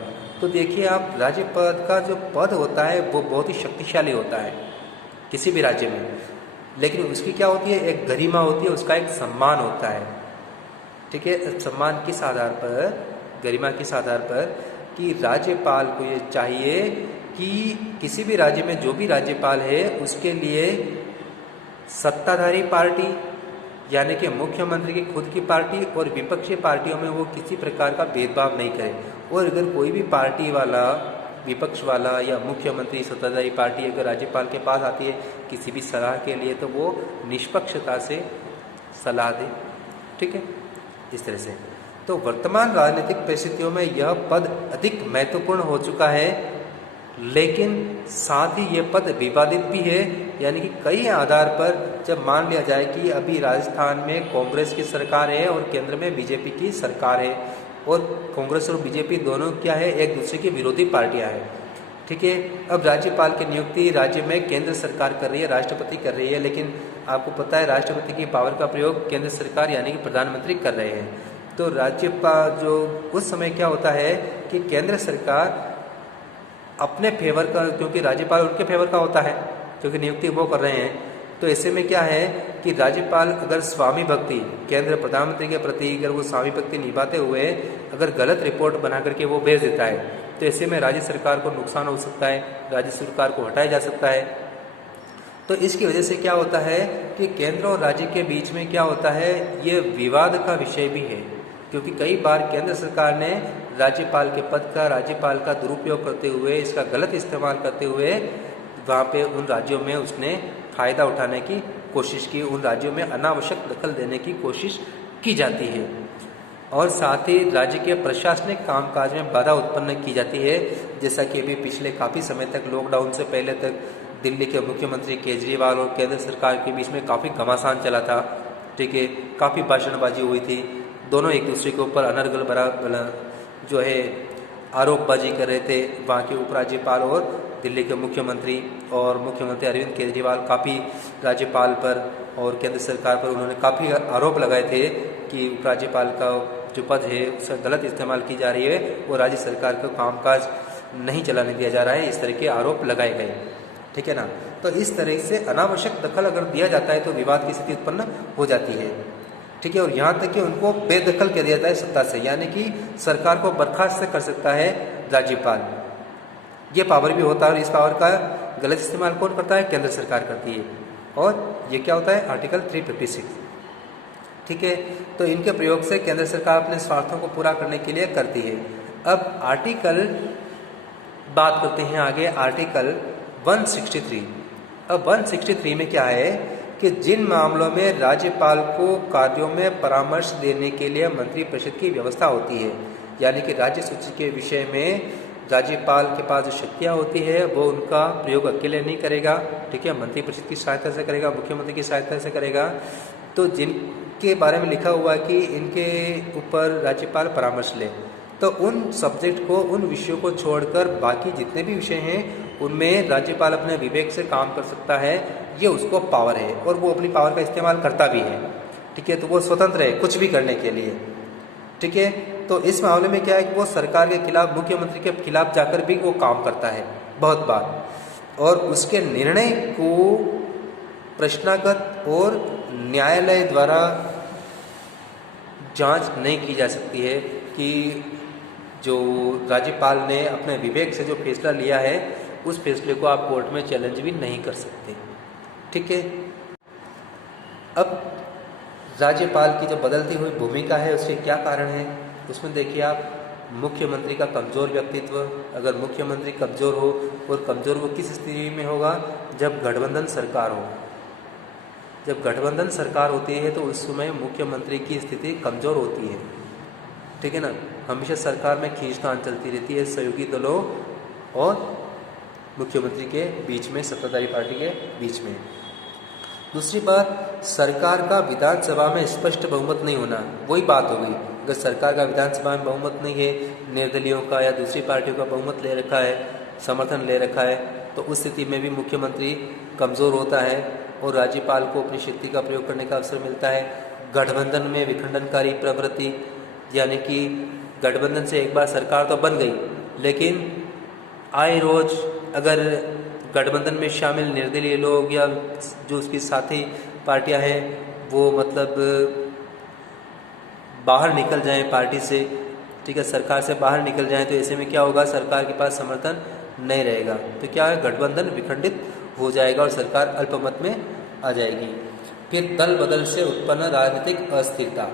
तो देखिए आप, राज्यपाल का जो पद होता है वो बहुत ही शक्तिशाली होता है किसी भी राज्य में, लेकिन उसकी क्या होती है, एक गरिमा होती है, उसका एक सम्मान होता है, ठीक है। सम्मान किस आधार पर, गरिमा किस आधार पर, कि राज्यपाल को ये चाहिए कि किसी भी राज्य में जो भी राज्यपाल है उसके लिए सत्ताधारी पार्टी यानी कि मुख्यमंत्री की खुद की पार्टी और विपक्षी पार्टियों में वो किसी प्रकार का भेदभाव नहीं करे। और अगर कोई भी पार्टी वाला, विपक्ष वाला या मुख्यमंत्री सत्ताधारी पार्टी अगर राज्यपाल के पास आती है किसी भी सलाह के लिए, तो वो निष्पक्षता से सलाह दे, ठीक है, इस तरह से। तो वर्तमान राजनीतिक परिस्थितियों में यह पद अधिक महत्वपूर्ण हो चुका है, लेकिन साथ ही ये पद विवादित भी है, यानी कि कई आधार पर जब मान लिया जाए कि अभी राजस्थान में कांग्रेस की सरकार है और केंद्र में बीजेपी की सरकार है, और कांग्रेस और बीजेपी दोनों क्या है, एक दूसरे की विरोधी पार्टियां हैं, ठीक है। अब राज्यपाल की नियुक्ति राज्य में केंद्र सरकार कर रही है, राष्ट्रपति कर रही है, लेकिन आपको पता है राष्ट्रपति की पावर का प्रयोग केंद्र सरकार यानी कि प्रधानमंत्री कर रहे हैं। तो राज्यपाल जो उस समय क्या होता है कि केंद्र सरकार अपने फेवर का, क्योंकि राज्यपाल उनके फेवर का होता है क्योंकि नियुक्ति वो कर रहे हैं, तो ऐसे में क्या है कि राज्यपाल अगर स्वामी भक्ति केंद्र प्रधानमंत्री के प्रति अगर वो स्वामी भक्ति निभाते हुए अगर गलत रिपोर्ट बना करके वो भेज देता है, तो ऐसे में राज्य सरकार को नुकसान हो सकता है, राज्य सरकार को हटाया जा सकता है। तो इसकी वजह से क्या होता है कि केंद्र और राज्य के बीच में क्या होता है, ये विवाद का विषय भी है, क्योंकि कई बार केंद्र सरकार ने राज्यपाल के पद का, राज्यपाल का दुरुपयोग करते हुए, इसका गलत इस्तेमाल करते हुए वहाँ पे उन राज्यों में उसने फ़ायदा उठाने की कोशिश की, उन राज्यों में अनावश्यक दखल देने की कोशिश की जाती है और साथ ही राज्य के प्रशासनिक कामकाज में बाधा उत्पन्न की जाती है। जैसा कि अभी पिछले काफ़ी समय तक, लॉकडाउन से पहले तक दिल्ली के मुख्यमंत्री केजरीवाल और केंद्र सरकार के बीच में काफ़ी घमासान चला था, ठीक है, काफ़ी भाषणबाजी हुई थी, दोनों एक दूसरे के ऊपर अनर्गल बरा जो है आरोपबाजी कर रहे थे। वहाँ के उपराज्यपाल और दिल्ली के मुख्यमंत्री और मुख्यमंत्री अरविंद केजरीवाल काफ़ी राज्यपाल पर और केंद्र सरकार पर उन्होंने काफ़ी आरोप लगाए थे कि उपराज्यपाल का जो पद है उसका गलत इस्तेमाल की जा रही है और राज्य सरकार को कामकाज नहीं चलाने दिया जा रहा है, इस तरह के आरोप लगाए गए, ठीक है ना। तो इस तरह से अनावश्यक दखल अगर दिया जाता है तो विवाद की स्थिति उत्पन्न हो जाती है, ठीक है। और यहाँ तक कि उनको बेदखल कर दिया जाता है सत्ता से, यानी कि सरकार को बर्खास्त कर सकता है राज्यपाल, ये पावर भी होता है। और इस पावर का गलत इस्तेमाल कौन करता है, केंद्र सरकार करती है। और ये क्या होता है, आर्टिकल 356, ठीक है। तो इनके प्रयोग से केंद्र सरकार अपने स्वार्थों को पूरा करने के लिए करती है। अब आर्टिकल बात करते हैं आगे, आर्टिकल 163। अब 163 में क्या है कि जिन मामलों में राज्यपाल को कार्यों में परामर्श देने के लिए मंत्रिपरिषद की व्यवस्था होती है, यानी कि राज्य सूची के विषय में राज्यपाल के पास जो शक्तियाँ होती है वो उनका प्रयोग अकेले नहीं करेगा, ठीक है, मंत्रिपरिषद की सहायता से करेगा, मुख्यमंत्री की सहायता से करेगा। तो जिनके बारे में लिखा हुआ कि इनके ऊपर राज्यपाल परामर्श ले, तो उन सब्जेक्ट को, उन विषयों को छोड़कर बाकी जितने भी विषय हैं उनमें राज्यपाल अपने विवेक से काम कर सकता है, ये उसको पावर है और वो अपनी पावर का इस्तेमाल करता भी है, ठीक है। तो वो स्वतंत्र है कुछ भी करने के लिए, ठीक है। तो इस मामले में क्या है कि वो सरकार के खिलाफ, मुख्यमंत्री के खिलाफ जाकर भी वो काम करता है बहुत बार, और उसके निर्णय को प्रश्नागत और न्यायालय द्वारा जांच नहीं की जा सकती है कि जो राज्यपाल ने अपने विवेक से जो फैसला लिया है उस फैसले को आप कोर्ट में चैलेंज भी नहीं कर सकते, ठीक है। अब राज्यपाल की जो बदलती हुई भूमिका है उसके क्या कारण है, उसमें देखिए आप, मुख्यमंत्री का कमज़ोर व्यक्तित्व। अगर मुख्यमंत्री कमज़ोर हो, और कमज़ोर वो किस स्थिति में होगा, जब गठबंधन सरकार हो। जब गठबंधन सरकार होती है तो उस समय मुख्यमंत्री की स्थिति कमज़ोर होती है, ठीक है ना। हमेशा सरकार में खींचतान चलती रहती है सहयोगी दलों और मुख्यमंत्री के बीच में, सत्ताधारी पार्टी के बीच में। दूसरी बात, सरकार का विधानसभा में स्पष्ट बहुमत नहीं होना, वही बात हो गई। अगर सरकार का विधानसभा में बहुमत नहीं है, निर्दलीयों का या दूसरी पार्टियों का बहुमत ले रखा है, समर्थन ले रखा है, तो उस स्थिति में भी मुख्यमंत्री कमज़ोर होता है और राज्यपाल को अपनी शक्ति का प्रयोग करने का अवसर मिलता है। गठबंधन में विखंडनकारी प्रवृत्ति, यानी कि गठबंधन से एक बार सरकार तो बन गई, लेकिन आए रोज अगर गठबंधन में शामिल निर्दलीय लोग या जो उसकी साथी पार्टियां हैं वो मतलब बाहर निकल जाएं पार्टी से, ठीक है, सरकार से बाहर निकल जाएं, तो ऐसे में क्या होगा, सरकार के पास समर्थन नहीं रहेगा, तो क्या है, गठबंधन विखंडित हो जाएगा और सरकार अल्पमत में आ जाएगी। फिर दल बदल से उत्पन्न राजनीतिक अस्थिरता।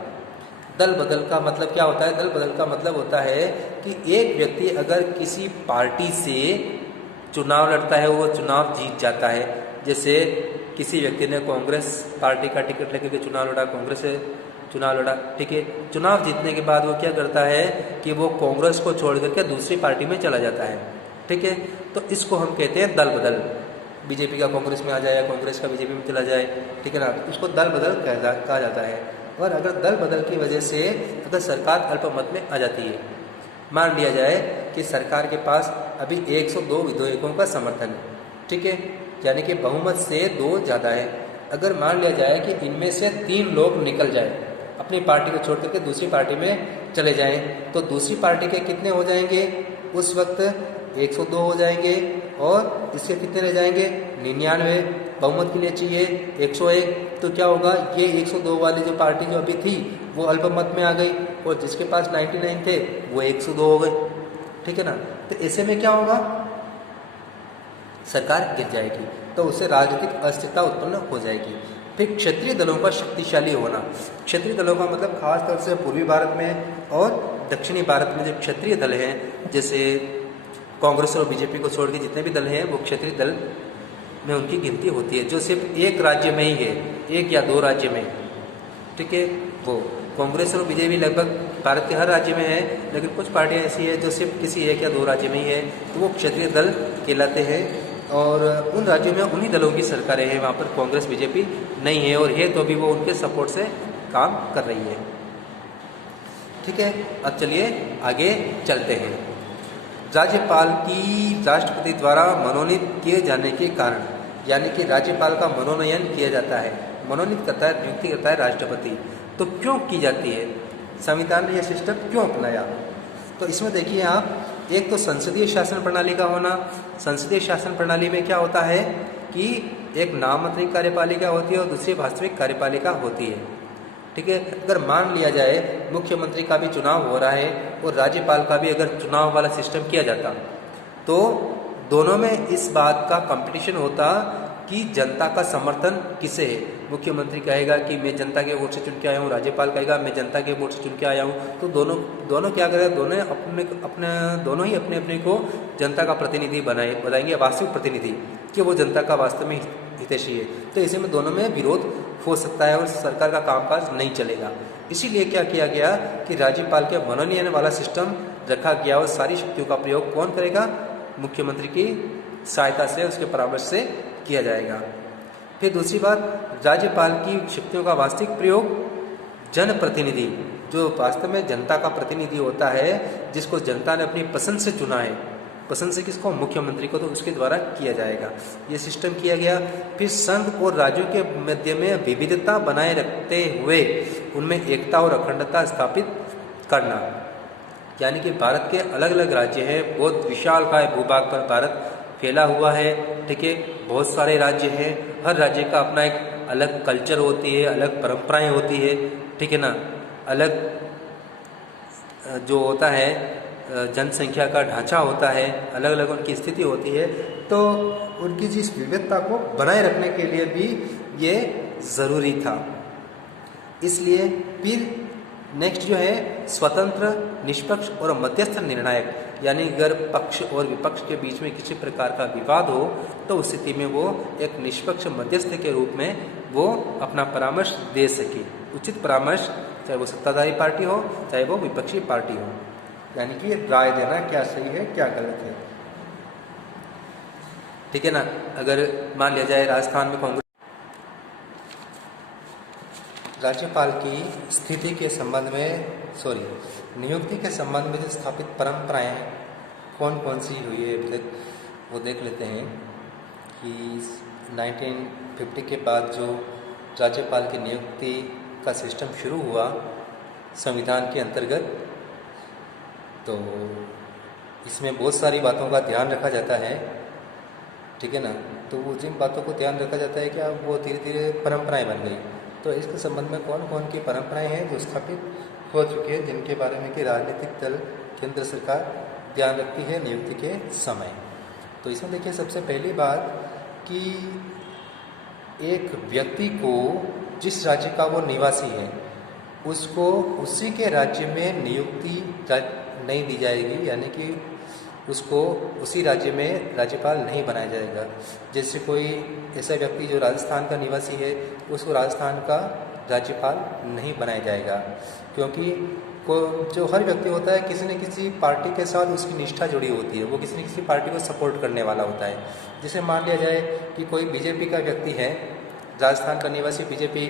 दल बदल का मतलब क्या होता है, दल बदल का मतलब होता है कि एक व्यक्ति अगर किसी पार्टी से चुनाव लड़ता है, वो चुनाव जीत जाता है। जैसे किसी व्यक्ति ने कांग्रेस पार्टी का टिकट लेकर के चुनाव लड़ा, कांग्रेस से चुनाव लड़ा, ठीक है, चुनाव जीतने के बाद वो क्या करता है कि वो कांग्रेस को छोड़ करके दूसरी पार्टी में चला जाता है, ठीक है। तो इसको हम कहते हैं दल बदल। बीजेपी का कांग्रेस में आ जाए या कांग्रेस का बीजेपी में चला जाए, ठीक है ना, तो इसको दल बदल कहा जाता है। और अगर दल बदल की वजह से अगर सरकार अल्पमत में आ जाती है, मान लिया जाए कि सरकार के पास अभी 102 विधेयकों का समर्थन है, ठीक है, यानी कि बहुमत से 2 ज़्यादा है। अगर मान लिया जाए कि इनमें से 3 लोग निकल जाए, अपनी पार्टी को छोड़ करके दूसरी पार्टी में चले जाएं, तो दूसरी पार्टी के कितने हो जाएंगे उस वक्त 102 हो जाएंगे, और इसके कितने रह जाएंगे 99। बहुमत के लिए चाहिए 101, तो क्या होगा, ये 102 वाली जो पार्टी जो अभी थी वो अल्पमत में आ गई, और जिसके पास 99 थे वो 102 हो गए, ठीक है ना। तो ऐसे में क्या होगा, सरकार गिर जाएगी, तो उससे राजनीतिक अस्थिरता उत्पन्न हो जाएगी। फिर क्षेत्रीय दलों का शक्तिशाली होना, क्षेत्रीय दलों का मतलब खासतौर से पूर्वी भारत में और दक्षिणी भारत में जो क्षेत्रीय दल हैं, जैसे कांग्रेस और बीजेपी को छोड़ के जितने भी दल हैं वो क्षेत्रीय दल में उनकी गिनती होती है, जो सिर्फ एक राज्य में ही है, 1 या 2 राज्य में, ठीक है। वो कांग्रेस और बीजेपी लगभग भारत के हर राज्य में है, लेकिन कुछ पार्टियां ऐसी है जो सिर्फ किसी 1 या 2 राज्य में ही है, तो वो क्षेत्रीय दल कहलाते हैं। और उन राज्यों में उन्हीं दलों की सरकारें हैं, वहाँ पर कांग्रेस बीजेपी नहीं है, और है तो भी वो उनके सपोर्ट से काम कर रही है, ठीक है। अब चलिए आगे चलते हैं। राज्यपाल की राष्ट्रपति द्वारा मनोनीत किए जाने के कारण, यानी कि राज्यपाल का मनोनयन किया जाता है, मनोनीत करता है, नियुक्ति करता है राष्ट्रपति। तो क्यों की जाती है, संविधान ने यह सिस्टम क्यों अपनाया, तो इसमें देखिए आप, एक तो संसदीय शासन प्रणाली का होना। संसदीय शासन प्रणाली में क्या होता है कि एक नाममात्रिक कार्यपालिका होती है और दूसरी वास्तविक कार्यपालिका होती है, ठीक है। अगर मान लिया जाए मुख्यमंत्री का भी चुनाव हो रहा है और राज्यपाल का भी अगर चुनाव वाला सिस्टम किया जाता, तो दोनों में इस बात का कंपटीशन होता कि जनता का समर्थन किसे है। मुख्यमंत्री कहेगा कि मैं जनता के वोट से चुन के आया हूँ, राज्यपाल कहेगा मैं जनता के वोट से चुन के आया हूँ, तो दोनों क्या करेगा, दोनों ही अपने अपने को जनता का प्रतिनिधि बनाएंगे, वास्तविक प्रतिनिधि, कि वो जनता का वास्तव में हितैषी है। तो ऐसे में दोनों में विरोध हो सकता है और सरकार का कामकाज नहीं चलेगा। इसीलिए क्या किया गया कि राज्यपाल के मनोनयन वाला सिस्टम रखा गया, और सारी शक्तियों का प्रयोग कौन करेगा, मुख्यमंत्री की सहायता से, उसके परामर्श से किया जाएगा। फिर दूसरी बात, राज्यपाल की शक्तियों का वास्तविक प्रयोग जनप्रतिनिधि, जो वास्तव में जनता का प्रतिनिधि होता है, जिसको जनता ने अपनी पसंद से चुना है, पसंद से किसको, मुख्यमंत्री को, तो उसके द्वारा किया जाएगा, ये सिस्टम किया गया। फिर संघ और राज्यों के मध्य में विविधता बनाए रखते हुए उनमें एकता और अखंडता स्थापित करना, यानी कि भारत के अलग अलग राज्य हैं, बहुत विशालकाय भूभाग पर भारत फैला हुआ है, ठीक है, बहुत सारे राज्य हैं, हर राज्य का अपना एक अलग कल्चर होती है, अलग परंपराएं होती है, ठीक है ना, अलग जो होता है जनसंख्या का ढांचा होता है, अलग अलग उनकी स्थिति होती है, तो उनकी जिस विविधता को बनाए रखने के लिए भी ये ज़रूरी था। इसलिए फिर नेक्स्ट जो है, स्वतंत्र, निष्पक्ष और मध्यस्थ निर्णायक, यानी अगर पक्ष और विपक्ष के बीच में किसी प्रकार का विवाद हो, तो उस स्थिति में वो एक निष्पक्ष मध्यस्थ के रूप में वो अपना परामर्श दे सके, उचित परामर्श, चाहे वो सत्ताधारी पार्टी हो चाहे वो विपक्षी पार्टी हो, यानी कि राय देना क्या सही है क्या गलत है, ठीक है ना। अगर मान लिया जाए राजस्थान में कांग्रेस, राज्यपाल की स्थिति के संबंध में नियुक्ति के संबंध में जो स्थापित परंपराएं कौन कौन सी हुई है अभी तक, वो देख लेते हैं कि 1950 के बाद जो राज्यपाल की नियुक्ति का सिस्टम शुरू हुआ संविधान के अंतर्गत, तो इसमें बहुत सारी बातों का ध्यान रखा जाता है, ठीक है ना। तो वो जिन बातों को ध्यान रखा जाता है कि अब वो धीरे धीरे परंपराएं बन गई, तो इसके संबंध में कौन कौन की परंपराएं हैं जो स्थापित हो चुकी है, जिनके बारे में कि राजनीतिक दल, केंद्र सरकार ध्यान रखती है नियुक्ति के समय। तो इसमें देखिए सबसे पहली बात कि एक व्यक्ति को जिस राज्य का वो निवासी है उसको उसी के राज्य में नियुक्ति नहीं दी जाएगी, यानी कि उसको उसी राज्य में राज्यपाल नहीं बनाया जाएगा। जैसे कोई ऐसा व्यक्ति जो राजस्थान का निवासी है उसको राजस्थान का राज्यपाल नहीं बनाया जाएगा, क्योंकि जो हर व्यक्ति होता है किसी न किसी पार्टी के साथ उसकी निष्ठा जुड़ी होती है, वो किसी न किसी पार्टी को सपोर्ट करने वाला होता है। जैसे मान लिया जाए कि कोई बीजेपी का व्यक्ति है, राजस्थान का निवासी बीजेपी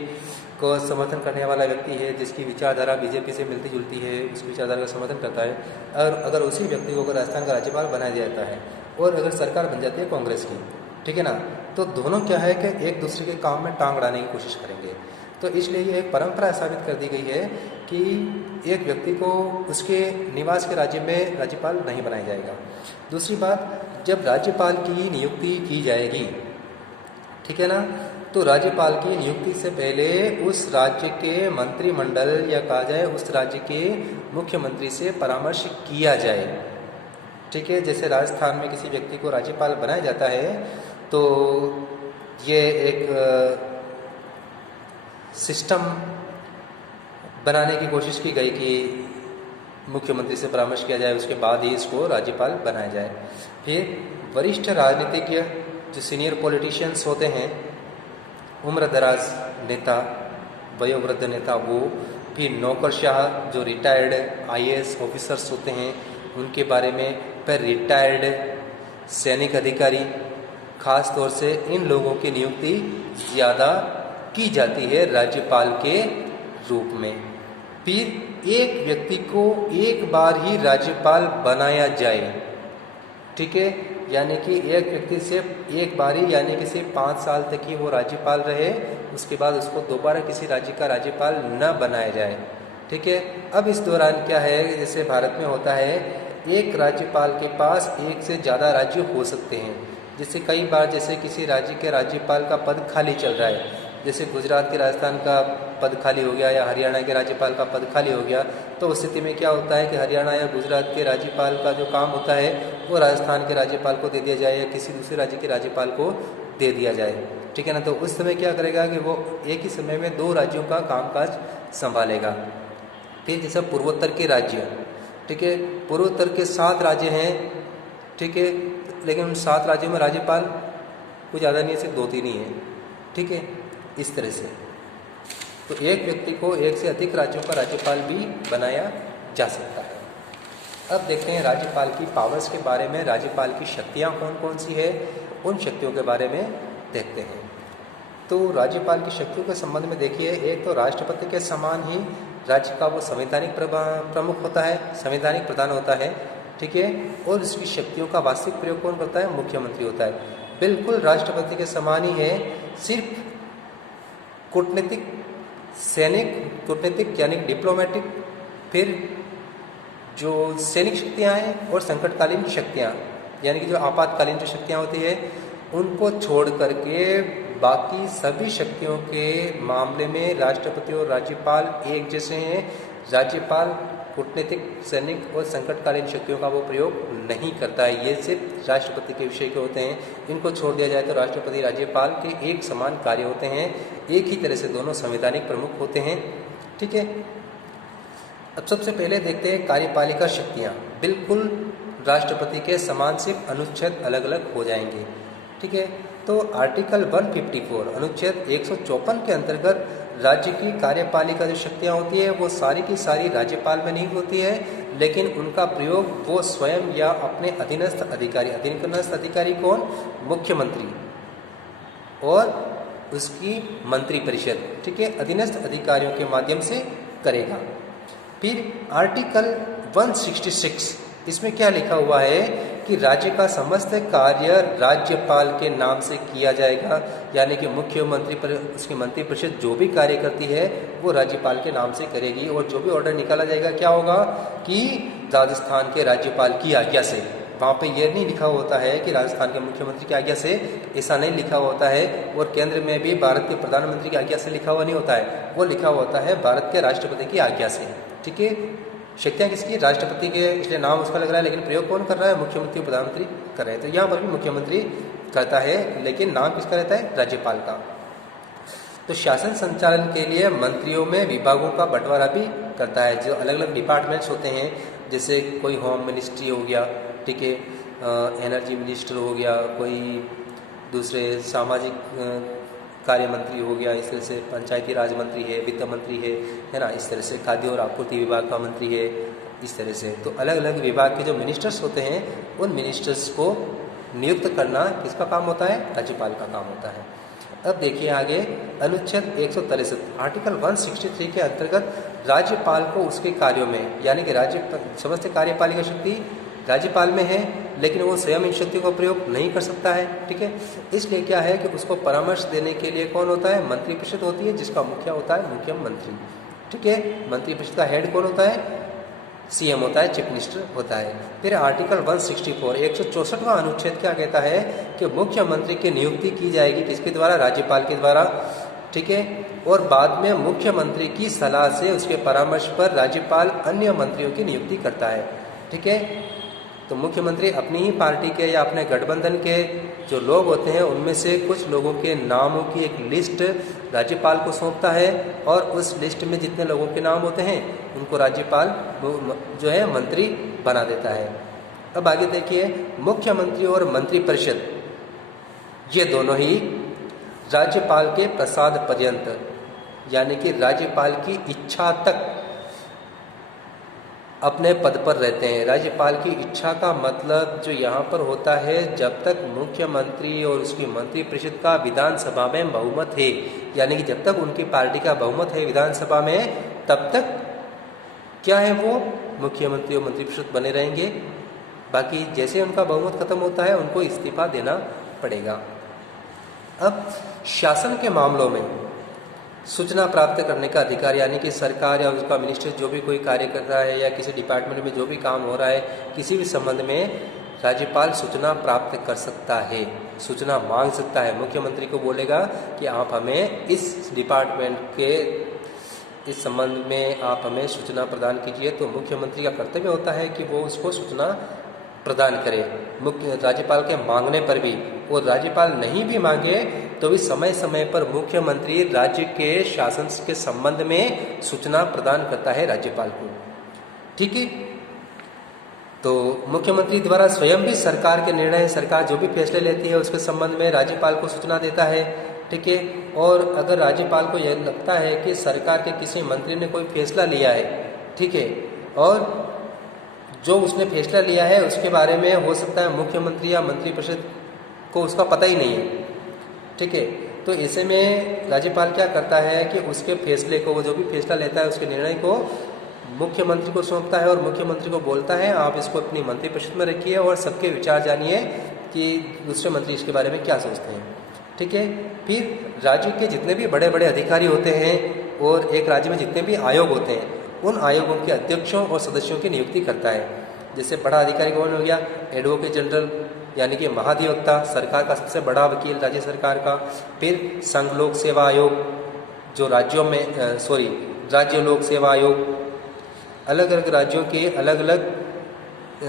को समर्थन करने वाला व्यक्ति है, जिसकी विचारधारा बीजेपी से मिलती जुलती है, उसकी विचारधारा का समर्थन करता है, और अगर उसी व्यक्ति को अगर राजस्थान का राज्यपाल बनाया जाता है और अगर सरकार बन जाती है कांग्रेस की, ठीक है ना, तो दोनों क्या है कि एक दूसरे के काम में टांग अड़ाने की कोशिश करेंगे। तो इसलिए ये एक परंपरा साबित कर दी गई है कि एक व्यक्ति को उसके निवास के राज्य में राज्यपाल नहीं बनाया जाएगा। दूसरी बात, जब राज्यपाल की नियुक्ति की जाएगी, ठीक है ना, तो राज्यपाल की नियुक्ति से पहले उस राज्य के मंत्रिमंडल या कहा जाए उस राज्य के मुख्यमंत्री से परामर्श किया जाए। ठीक है, जैसे राजस्थान में किसी व्यक्ति को राज्यपाल बनाया जाता है तो ये एक सिस्टम बनाने की कोशिश की गई कि मुख्यमंत्री से परामर्श किया जाए, उसके बाद ही इसको राज्यपाल बनाया जाए। फिर वरिष्ठ राजनीतिज्ञ जो सीनियर पॉलिटिशियंस होते हैं, उम्रदराज नेता, वयोवृद्ध नेता, वो फिर नौकरशाह जो रिटायर्ड आईएएस ऑफिसर्स होते हैं उनके बारे में, फिर रिटायर्ड सैनिक अधिकारी, खास तौर से इन लोगों की नियुक्ति ज़्यादा की जाती है राज्यपाल के रूप में। फिर एक व्यक्ति को एक बार ही राज्यपाल बनाया जाए, ठीक है, यानी कि एक व्यक्ति सिर्फ एक बार ही, यानी कि सिर्फ 5 साल तक ही वो राज्यपाल रहे, उसके बाद उसको दोबारा किसी राज्य का राज्यपाल न बनाया जाए। ठीक है, अब इस दौरान क्या है, जैसे भारत में होता है, एक राज्यपाल के पास एक से ज़्यादा राज्य हो सकते हैं। जैसे कई बार जैसे किसी राज्य के राज्यपाल का पद खाली चल रहा है, जैसे गुजरात के राजस्थान का पद खाली हो गया या हरियाणा के राज्यपाल का पद खाली हो गया, तो उस स्थिति में क्या होता है कि हरियाणा या गुजरात के राज्यपाल का जो काम होता है वो राजस्थान के राज्यपाल को दे दिया जाए या किसी दूसरे राज्य के राज्यपाल को दे दिया जाए। ठीक है ना, तो उस समय क्या करेगा कि वो एक ही समय में 2 राज्यों का कामकाज संभालेगा। फिर जैसे पूर्वोत्तर के राज्य, ठीक है, पूर्वोत्तर के 7 राज्य हैं, ठीक है, लेकिन उन 7 राज्यों में राज्यपाल कुछ ज़्यादा नहीं है, सिर्फ 2-3 ही है। ठीक है, इस तरह से तो एक व्यक्ति को एक से अधिक राज्यों का राज्यपाल भी बनाया जा सकता है। अब देखते हैं राज्यपाल की पावर्स के बारे में, राज्यपाल की शक्तियाँ कौन कौन सी है, उन शक्तियों के बारे में देखते हैं। तो राज्यपाल की शक्तियों के संबंध में देखिए, एक तो राष्ट्रपति के समान ही राज्य का वो संवैधानिक प्रमुख होता है, संवैधानिक प्रधान होता है। ठीक है, और उसकी शक्तियों का वास्तविक प्रयोग कौन करता है, मुख्यमंत्री होता है। बिल्कुल राष्ट्रपति के समान ही है, सिर्फ कूटनीतिक, सैनिक, कूटनीतिक यानी डिप्लोमेटिक, फिर जो सैनिक शक्तियाँ हैं और संकटकालीन शक्तियाँ यानी कि जो आपातकालीन जो शक्तियाँ होती है उनको छोड़ करके बाकी सभी शक्तियों के मामले में राष्ट्रपति और राज्यपाल एक जैसे हैं। राज्यपाल कूटनीतिक, सैनिक और संकटकालीन शक्तियों का वो प्रयोग नहीं करता है, ये सिर्फ राष्ट्रपति के विषय के होते हैं। इनको छोड़ दिया जाए तो राष्ट्रपति राज्यपाल के एक समान कार्य होते हैं, एक ही तरह से दोनों संवैधानिक प्रमुख होते हैं। ठीक है, अब सबसे पहले देखते हैं कार्यपालिका शक्तियाँ। बिल्कुल राष्ट्रपति के समान, सिर्फ अनुच्छेद अलग अलग हो जाएंगे। ठीक है, तो आर्टिकल 154 अनुच्छेद 154 के अंतर्गत राज्य की कार्यपालिका जो शक्तियाँ होती है वो सारी की सारी राज्यपाल में नहीं होती है, लेकिन उनका प्रयोग वो स्वयं या अपने अधीनस्थ अधिकारी, अधीनस्थ अधिकारी कौन, मुख्यमंत्री और उसकी मंत्रिपरिषद, ठीक है, अधीनस्थ अधिकारियों के माध्यम से करेगा। फिर आर्टिकल 166, इसमें क्या लिखा हुआ है कि राज्य का समस्त कार्य राज्यपाल के नाम से किया जाएगा, यानी कि मुख्यमंत्री पर उसकी मंत्रिपरिषद जो भी कार्य करती है वो राज्यपाल के नाम से करेगी, और जो भी ऑर्डर निकाला जाएगा क्या होगा कि राजस्थान के राज्यपाल की आज्ञा से। वहाँ पे ये नहीं लिखा होता है कि राजस्थान के मुख्यमंत्री की आज्ञा से, ऐसा नहीं लिखा होता है, और केंद्र में भी भारत के प्रधानमंत्री की आज्ञा से लिखा हुआ नहीं होता है, वो लिखा होता है भारत के राष्ट्रपति की आज्ञा से। ठीक है, शक्तियाँ किसकी, राष्ट्रपति के, इसलिए नाम उसका लग रहा है, लेकिन प्रयोग कौन कर रहा है, मुख्यमंत्री प्रधानमंत्री कर रहे हैं। तो यहाँ पर भी मुख्यमंत्री करता है, लेकिन नाम किसका रहता है, राज्यपाल का। तो शासन संचालन के लिए मंत्रियों में विभागों का बंटवारा भी करता है, जो अलग अलग डिपार्टमेंट्स होते हैं, जैसे कोई होम मिनिस्ट्री हो गया, ठीक है, एनर्जी मिनिस्टर हो गया, कोई दूसरे सामाजिक कार्य मंत्री हो गया, इस तरह से पंचायती राज मंत्री है, वित्त मंत्री है ना, इस तरह से खाद्य और आपूर्ति विभाग का मंत्री है, इस तरह से। तो अलग अलग विभाग के जो मिनिस्टर्स होते हैं उन मिनिस्टर्स को नियुक्त करना किसका काम होता है, राज्यपाल का काम होता है। अब देखिए आगे अनुच्छेद 163 आर्टिकल 163 के अंतर्गत राज्यपाल को उसके कार्यों में, यानी कि राज्य समस्त कार्यपालिका शक्ति राज्यपाल में है, लेकिन वो स्वयं इन शक्तियों का प्रयोग नहीं कर सकता है। ठीक है, इसलिए क्या है कि उसको परामर्श देने के लिए कौन होता है, मंत्रिपरिषद होती है, जिसका मुखिया होता है मुख्यमंत्री। ठीक है, मंत्रिपरिषद का हेड कौन होता है, सीएम होता है, चीफ मिनिस्टर होता है। फिर आर्टिकल 164 164वां अनुच्छेद क्या कहता है कि मुख्यमंत्री की नियुक्ति की जाएगी किसके द्वारा, राज्यपाल के द्वारा। ठीक है, और बाद में मुख्यमंत्री की सलाह से उसके परामर्श पर राज्यपाल अन्य मंत्रियों की नियुक्ति करता है। ठीक है, तो मुख्यमंत्री अपनी ही पार्टी के या अपने गठबंधन के जो लोग होते हैं उनमें से कुछ लोगों के नामों की एक लिस्ट राज्यपाल को सौंपता है, और उस लिस्ट में जितने लोगों के नाम होते हैं उनको राज्यपाल जो है मंत्री बना देता है। अब आगे देखिए, मुख्यमंत्री और मंत्रिपरिषद ये दोनों ही राज्यपाल के प्रसाद पर्यंत, यानी कि राज्यपाल की इच्छा तक अपने पद पर रहते हैं। राज्यपाल की इच्छा का मतलब जो यहाँ पर होता है, जब तक मुख्यमंत्री और उसकी मंत्रिपरिषद का विधानसभा में बहुमत है, यानी कि जब तक उनकी पार्टी का बहुमत है विधानसभा में, तब तक क्या है वो मुख्यमंत्री और मंत्रिपरिषद बने रहेंगे। बाकी जैसे उनका बहुमत खत्म होता है उनको इस्तीफा देना पड़ेगा। अब शासन के मामलों में सूचना प्राप्त करने का अधिकार, यानी कि सरकार या उसका मिनिस्टर जो भी कोई कार्य कर रहा है या किसी डिपार्टमेंट में जो भी काम हो रहा है, किसी भी संबंध में राज्यपाल सूचना प्राप्त कर सकता है, सूचना मांग सकता है। मुख्यमंत्री को बोलेगा कि आप हमें इस डिपार्टमेंट के इस संबंध में आप हमें सूचना प्रदान कीजिए, तो मुख्यमंत्री का कर्तव्य होता है कि वो उसको सूचना प्रदान करे मुख्य राज्यपाल के मांगने पर भी। और राज्यपाल नहीं भी मांगे तो भी समय समय पर मुख्यमंत्री राज्य के शासन के संबंध में सूचना प्रदान करता है राज्यपाल को। ठीक है, तो मुख्यमंत्री द्वारा स्वयं भी सरकार के निर्णय, सरकार जो भी फैसले लेती है उसके संबंध में राज्यपाल को सूचना देता है। ठीक है, और अगर राज्यपाल को यह लगता है कि सरकार के किसी मंत्री ने कोई फैसला लिया है, ठीक है, और जो उसने फैसला लिया है उसके बारे में हो सकता है मुख्यमंत्री या मंत्रिपरिषद को उसका पता ही नहीं है। ठीक है, तो ऐसे में राज्यपाल क्या करता है कि उसके फैसले को, वो जो भी फैसला लेता है उसके निर्णय को मुख्यमंत्री को सौंपता है, और मुख्यमंत्री को बोलता है आप इसको अपनी मंत्रिपरिषद में रखिए और सबके विचार जानिए कि दूसरे मंत्री इसके बारे में क्या सोचते हैं। ठीक है, फिर राज्य के जितने भी बड़े बड़े अधिकारी होते हैं और एक राज्य में जितने भी आयोग होते हैं, उन आयोगों के अध्यक्षों और सदस्यों की नियुक्ति करता है। जैसे बड़ा अधिकारी कौन हो गया, एडवोकेट जनरल, यानी कि महाधिवक्ता, सरकार का सबसे बड़ा वकील राज्य सरकार का। फिर संघ लोक सेवा आयोग, जो राज्यों में राज्य लोक सेवा आयोग, अलग अलग राज्यों के अलग अलग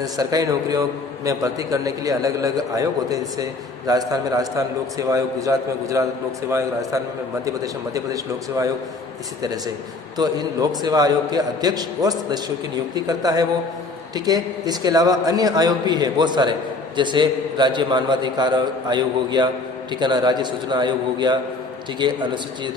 सरकारी नौकरियों में भर्ती करने के लिए अलग अलग आयोग होते हैं। जैसे राजस्थान में राजस्थान लोक सेवा आयोग, गुजरात में गुजरात लोक सेवा आयोग, राजस्थान में मध्य प्रदेश लोक सेवा आयोग, इसी तरह से। तो इन लोक सेवा आयोग के अध्यक्ष और सदस्यों की नियुक्ति करता है वो। ठीक है, इसके अलावा अन्य आयोग भी है बहुत सारे, जैसे राज्य मानवाधिकार आयोग हो गया, ठीक है ना, राज्य सूचना आयोग हो गया, ठीक है, अनुसूचित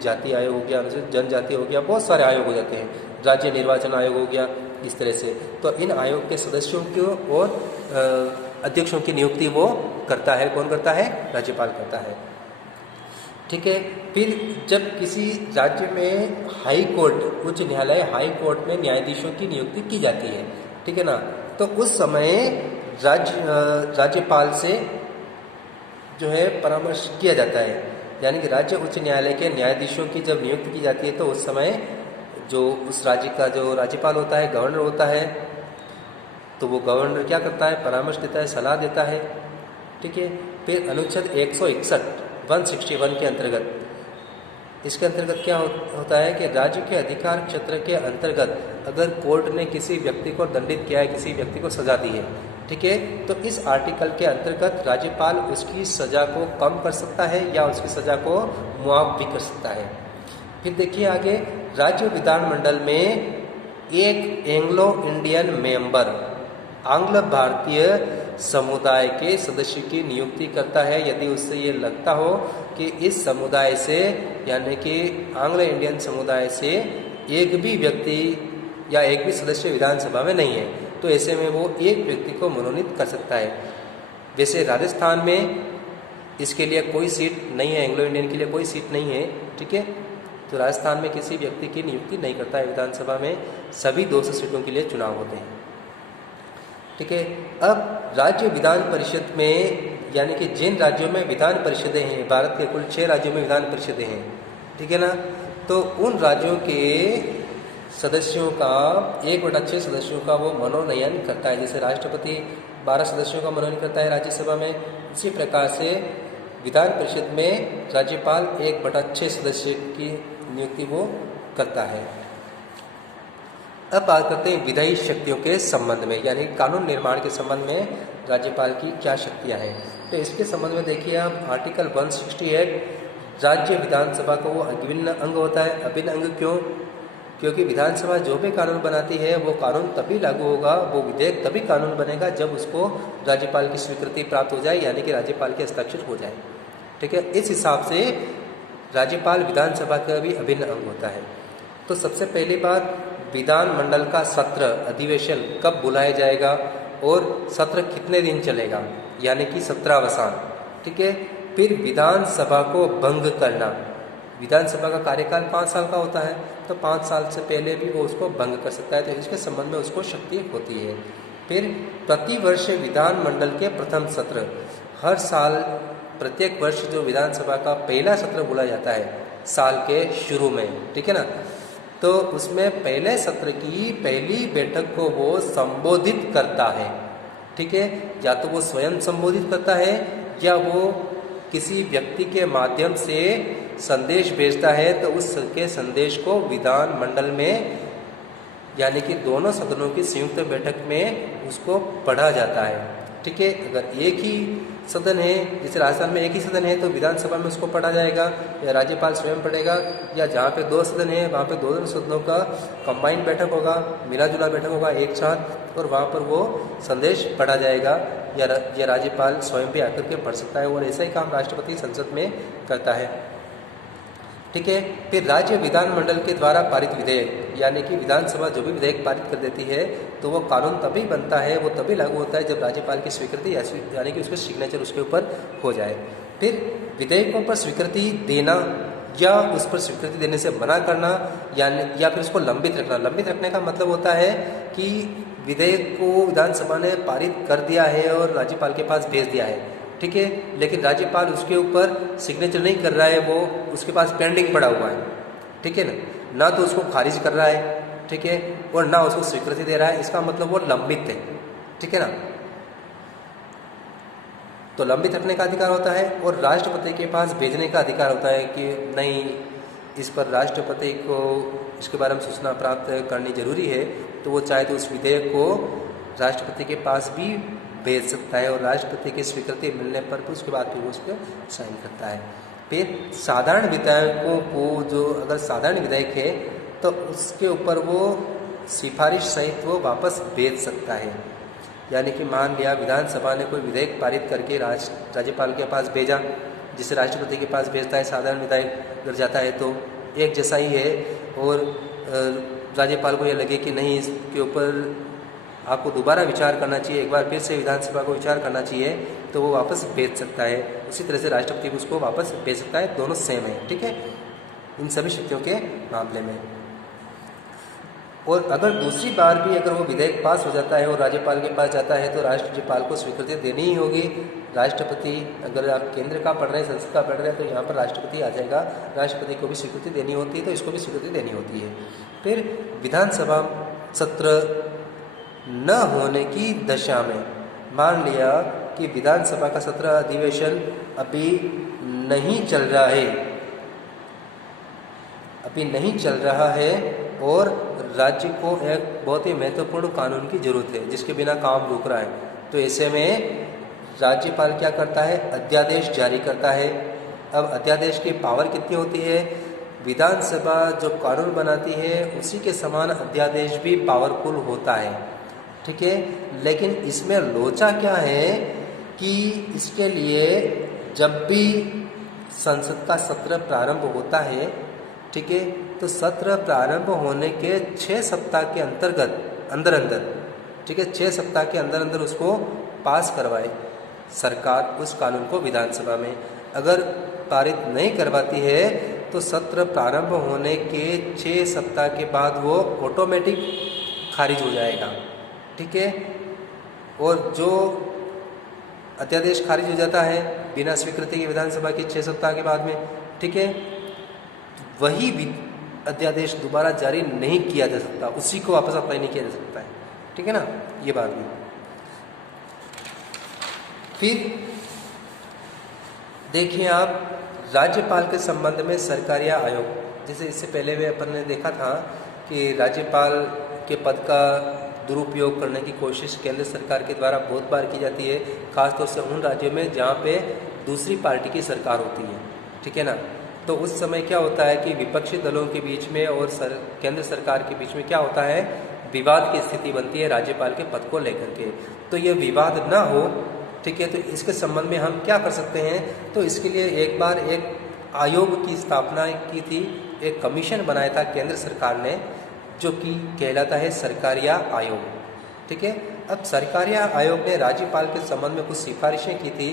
जाति आयोग हो गया, अनुसूचित जनजाति हो गया, बहुत सारे आयोग हो जाते हैं, राज्य निर्वाचन आयोग हो गया, इस तरह से। तो इन आयोग के सदस्यों को और अध्यक्षों की नियुक्ति वो करता है। कौन करता है? राज्यपाल करता है। ठीक है, फिर जब किसी राज्य में हाई कोर्ट, उच्च न्यायालय, हाई कोर्ट में न्यायाधीशों की नियुक्ति की जाती है, ठीक है ना, तो उस समय राज्यपाल से जो है परामर्श किया जाता है। यानी कि राज्य उच्च न्यायालय के न्यायाधीशों की जब नियुक्ति की जाती है तो उस समय जो उस राज्य का जो राज्यपाल होता है, गवर्नर होता है, तो वो गवर्नर क्या करता है? परामर्श देता है, सलाह देता है। ठीक है, फिर अनुच्छेद 161 के अंतर्गत, इसके अंतर्गत क्या होता है कि राज्य के अधिकार क्षेत्र के अंतर्गत अगर कोर्ट ने किसी व्यक्ति को दंडित किया है, किसी व्यक्ति को सजा दी है, ठीक है, तो इस आर्टिकल के अंतर्गत राज्यपाल उसकी सजा को कम कर सकता है या उसकी सजा को मुआफ भी कर सकता है। फिर देखिए आगे, राज्य विधानमंडल में एक एंग्लो इंडियन मेंबर, आंग्ल भारतीय समुदाय के सदस्य की नियुक्ति करता है यदि उससे ये लगता हो कि इस समुदाय से, यानी कि आंग्ल इंडियन समुदाय से एक भी व्यक्ति या एक भी सदस्य विधानसभा में नहीं है, तो ऐसे में वो एक व्यक्ति को मनोनीत कर सकता है। वैसे राजस्थान में इसके लिए कोई सीट नहीं है, एंग्लो इंडियन के लिए कोई सीट नहीं है, ठीक है। तो राजस्थान में किसी व्यक्ति की नियुक्ति नहीं करता है विधानसभा में, सभी 200 सीटों के लिए चुनाव होते हैं, ठीक है। अब राज्य विधान परिषद में, यानी कि जिन राज्यों में विधान परिषदें हैं, भारत के कुल 6 राज्यों में विधान परिषदें हैं, ठीक है ना, तो उन राज्यों के सदस्यों का 1/6 सदस्यों का वो मनोनयन करता है। जैसे राष्ट्रपति 12 सदस्यों का मनोनयन करता है राज्यसभा में, इसी प्रकार से विधान परिषद में राज्यपाल 1/6 सदस्य की नियुक्ति वो करता है। अब बात करते हैं विधायी शक्तियों के संबंध में, यानी कानून निर्माण के संबंध में राज्यपाल की क्या शक्तियां हैं। तो इसके संबंध में देखिए आप आर्टिकल 168, राज्य विधानसभा का वो अभिन्न अंग होता है। अभिन्न अंग क्यों? क्योंकि विधानसभा जो भी कानून बनाती है वो कानून तभी लागू होगा, वो विधेयक तभी कानून बनेगा जब उसको राज्यपाल की स्वीकृति प्राप्त हो जाए, यानी कि राज्यपाल के हस्ताक्षर हो जाए, ठीक है। इस हिसाब से राज्यपाल विधानसभा का भी अभिन्न अंग होता है। तो सबसे पहली बात, विधानमंडल का सत्र अधिवेशन कब बुलाया जाएगा और सत्र कितने दिन चलेगा, यानी कि सत्रावसान, ठीक है। फिर विधानसभा को भंग करना, विधानसभा का कार्यकाल 5 साल का होता है, तो 5 साल से पहले भी वो उसको भंग कर सकता है, तो इसके संबंध में उसको शक्ति होती है। फिर प्रतिवर्ष विधानमंडल के प्रथम सत्र, हर साल प्रत्येक वर्ष जो विधानसभा का पहला सत्र बुलाया जाता है साल के शुरू में, ठीक है ना, तो उसमें पहले सत्र की पहली बैठक को वो संबोधित करता है, ठीक है। या तो वो स्वयं संबोधित करता है या वो किसी व्यक्ति के माध्यम से संदेश भेजता है, तो उसके संदेश को विधानमंडल में, यानी कि दोनों सदनों की संयुक्त बैठक में उसको पढ़ा जाता है, ठीक है। अगर एक ही सदन है, जैसे राजस्थान में एक ही सदन है, तो विधानसभा में उसको पढ़ा जाएगा या राज्यपाल स्वयं पढ़ेगा, या जहाँ पे 2 सदन है वहाँ पे दोनों सदनों का कंबाइंड बैठक होगा, मिला जुला बैठक होगा एक साथ, और वहाँ पर वो संदेश पढ़ा जाएगा या राज्यपाल स्वयं भी आकर के पढ़ सकता है, और ऐसा ही काम राष्ट्रपति संसद में करता है, ठीक है। फिर राज्य विधानमंडल के द्वारा पारित विधेयक, यानी कि विधानसभा जो भी विधेयक पारित कर देती है तो वो कानून तभी बनता है, वो तभी लागू होता है जब राज्यपाल की स्वीकृति यानी कि उसके सिग्नेचर उसके ऊपर हो जाए। फिर विधेयकों पर स्वीकृति देना या उस पर स्वीकृति देने से मना करना, या फिर उसको लंबित रखना। लंबित रखने का मतलब होता है कि विधेयक को विधानसभा ने पारित कर दिया है और राज्यपाल के पास भेज दिया है, ठीक है, लेकिन राज्यपाल उसके ऊपर सिग्नेचर नहीं कर रहा है, वो उसके पास पेंडिंग पड़ा हुआ है, ठीक है ना तो उसको खारिज कर रहा है, ठीक है, और ना उसको स्वीकृति दे रहा है, इसका मतलब वो लंबित है, ठीक है ना। तो लंबित रखने का अधिकार होता है, और राष्ट्रपति के पास भेजने का अधिकार होता है कि नहीं, इस पर राष्ट्रपति को इसके बारे में सूचना प्राप्त करनी जरूरी है, तो वो चाहे तो उस विधेयक को राष्ट्रपति के पास भी भेज सकता है, और राष्ट्रपति की स्वीकृति मिलने पर भी उसके बाद फिर वो उस पर साइन करता है। फिर साधारण विधायकों को, जो अगर साधारण विधायक है तो उसके ऊपर वो सिफारिश सहित वो वापस भेज सकता है, यानी कि मान लिया विधानसभा ने कोई विधेयक पारित करके राज्यपाल के पास भेजा, जिसे राष्ट्रपति के पास भेजता है, साधारण विधायक अगर जाता है तो एक जैसा ही है, और राज्यपाल को यह लगे कि नहीं, इसके ऊपर आपको दोबारा विचार करना चाहिए, एक बार फिर से विधानसभा को विचार करना चाहिए, तो वो वापस भेज सकता है। उसी तरह से राष्ट्रपति भी उसको वापस भेज सकता है, दोनों सेम है, ठीक है, इन सभी शक्तियों के मामले में। और अगर दूसरी बार भी अगर वो विधेयक पास हो जाता है और राज्यपाल के पास जाता है तो राज्यपाल को स्वीकृति देनी ही होगी। राष्ट्रपति, अगर आप केंद्र का पढ़ रहे हैं, संसद का पढ़ रहे हैं, तो यहाँ पर राष्ट्रपति आ जाएगा, राष्ट्रपति को भी स्वीकृति देनी होती है, तो इसको भी स्वीकृति देनी होती है। फिर विधानसभा सत्र न होने की दशा में, मान लिया कि विधानसभा का सत्र अधिवेशन अभी नहीं चल रहा है और राज्य को एक बहुत ही महत्वपूर्ण कानून की जरूरत है जिसके बिना काम रुक रहा है, तो ऐसे में राज्यपाल क्या करता है, अध्यादेश जारी करता है। अब अध्यादेश की पावर कितनी होती है, विधानसभा जो कानून बनाती है उसी के समान अध्यादेश भी पावरफुल होता है, ठीक है। लेकिन इसमें लोचा क्या है कि इसके लिए जब भी संसद का सत्र प्रारंभ होता है, ठीक है, तो सत्र प्रारंभ होने के 6 सप्ताह के अंदर, ठीक है, 6 सप्ताह के अंदर उसको पास करवाए, सरकार उस कानून को विधानसभा में अगर पारित नहीं करवाती है तो सत्र प्रारंभ होने के 6 सप्ताह के बाद वो ऑटोमेटिक खारिज हो जाएगा। ठीक है। और जो अध्यादेश खारिज हो जाता है बिना स्वीकृति के विधानसभा की 6 सप्ताह के बाद में, ठीक है, वही भी अध्यादेश दोबारा जारी नहीं किया जा सकता, उसी को वापस अप्लाई नहीं किया जा सकता है। ठीक है ना, ये बात भी। फिर देखिए आप राज्यपाल के संबंध में सरकारिया आयोग, जैसे इससे पहले भी अपन ने देखा था कि राज्यपाल के पद का दुरुपयोग करने की कोशिश केंद्र सरकार के द्वारा बहुत बार की जाती है, खासतौर से उन राज्यों में जहाँ पे दूसरी पार्टी की सरकार होती है। ठीक है ना, तो उस समय क्या होता है कि विपक्षी दलों के बीच में और केंद्र सरकार के बीच में क्या होता है, विवाद की स्थिति बनती है राज्यपाल के पद को लेकर के। तो ये विवाद ना हो, ठीक है, तो इसके संबंध में हम क्या कर सकते हैं, तो इसके लिए एक बार एक आयोग की स्थापना की थी, एक कमीशन बनाया था केंद्र सरकार ने, जो कि कहलाता है सरकारिया आयोग। ठीक है। अब सरकारिया आयोग ने राज्यपाल के संबंध में कुछ सिफारिशें की थी,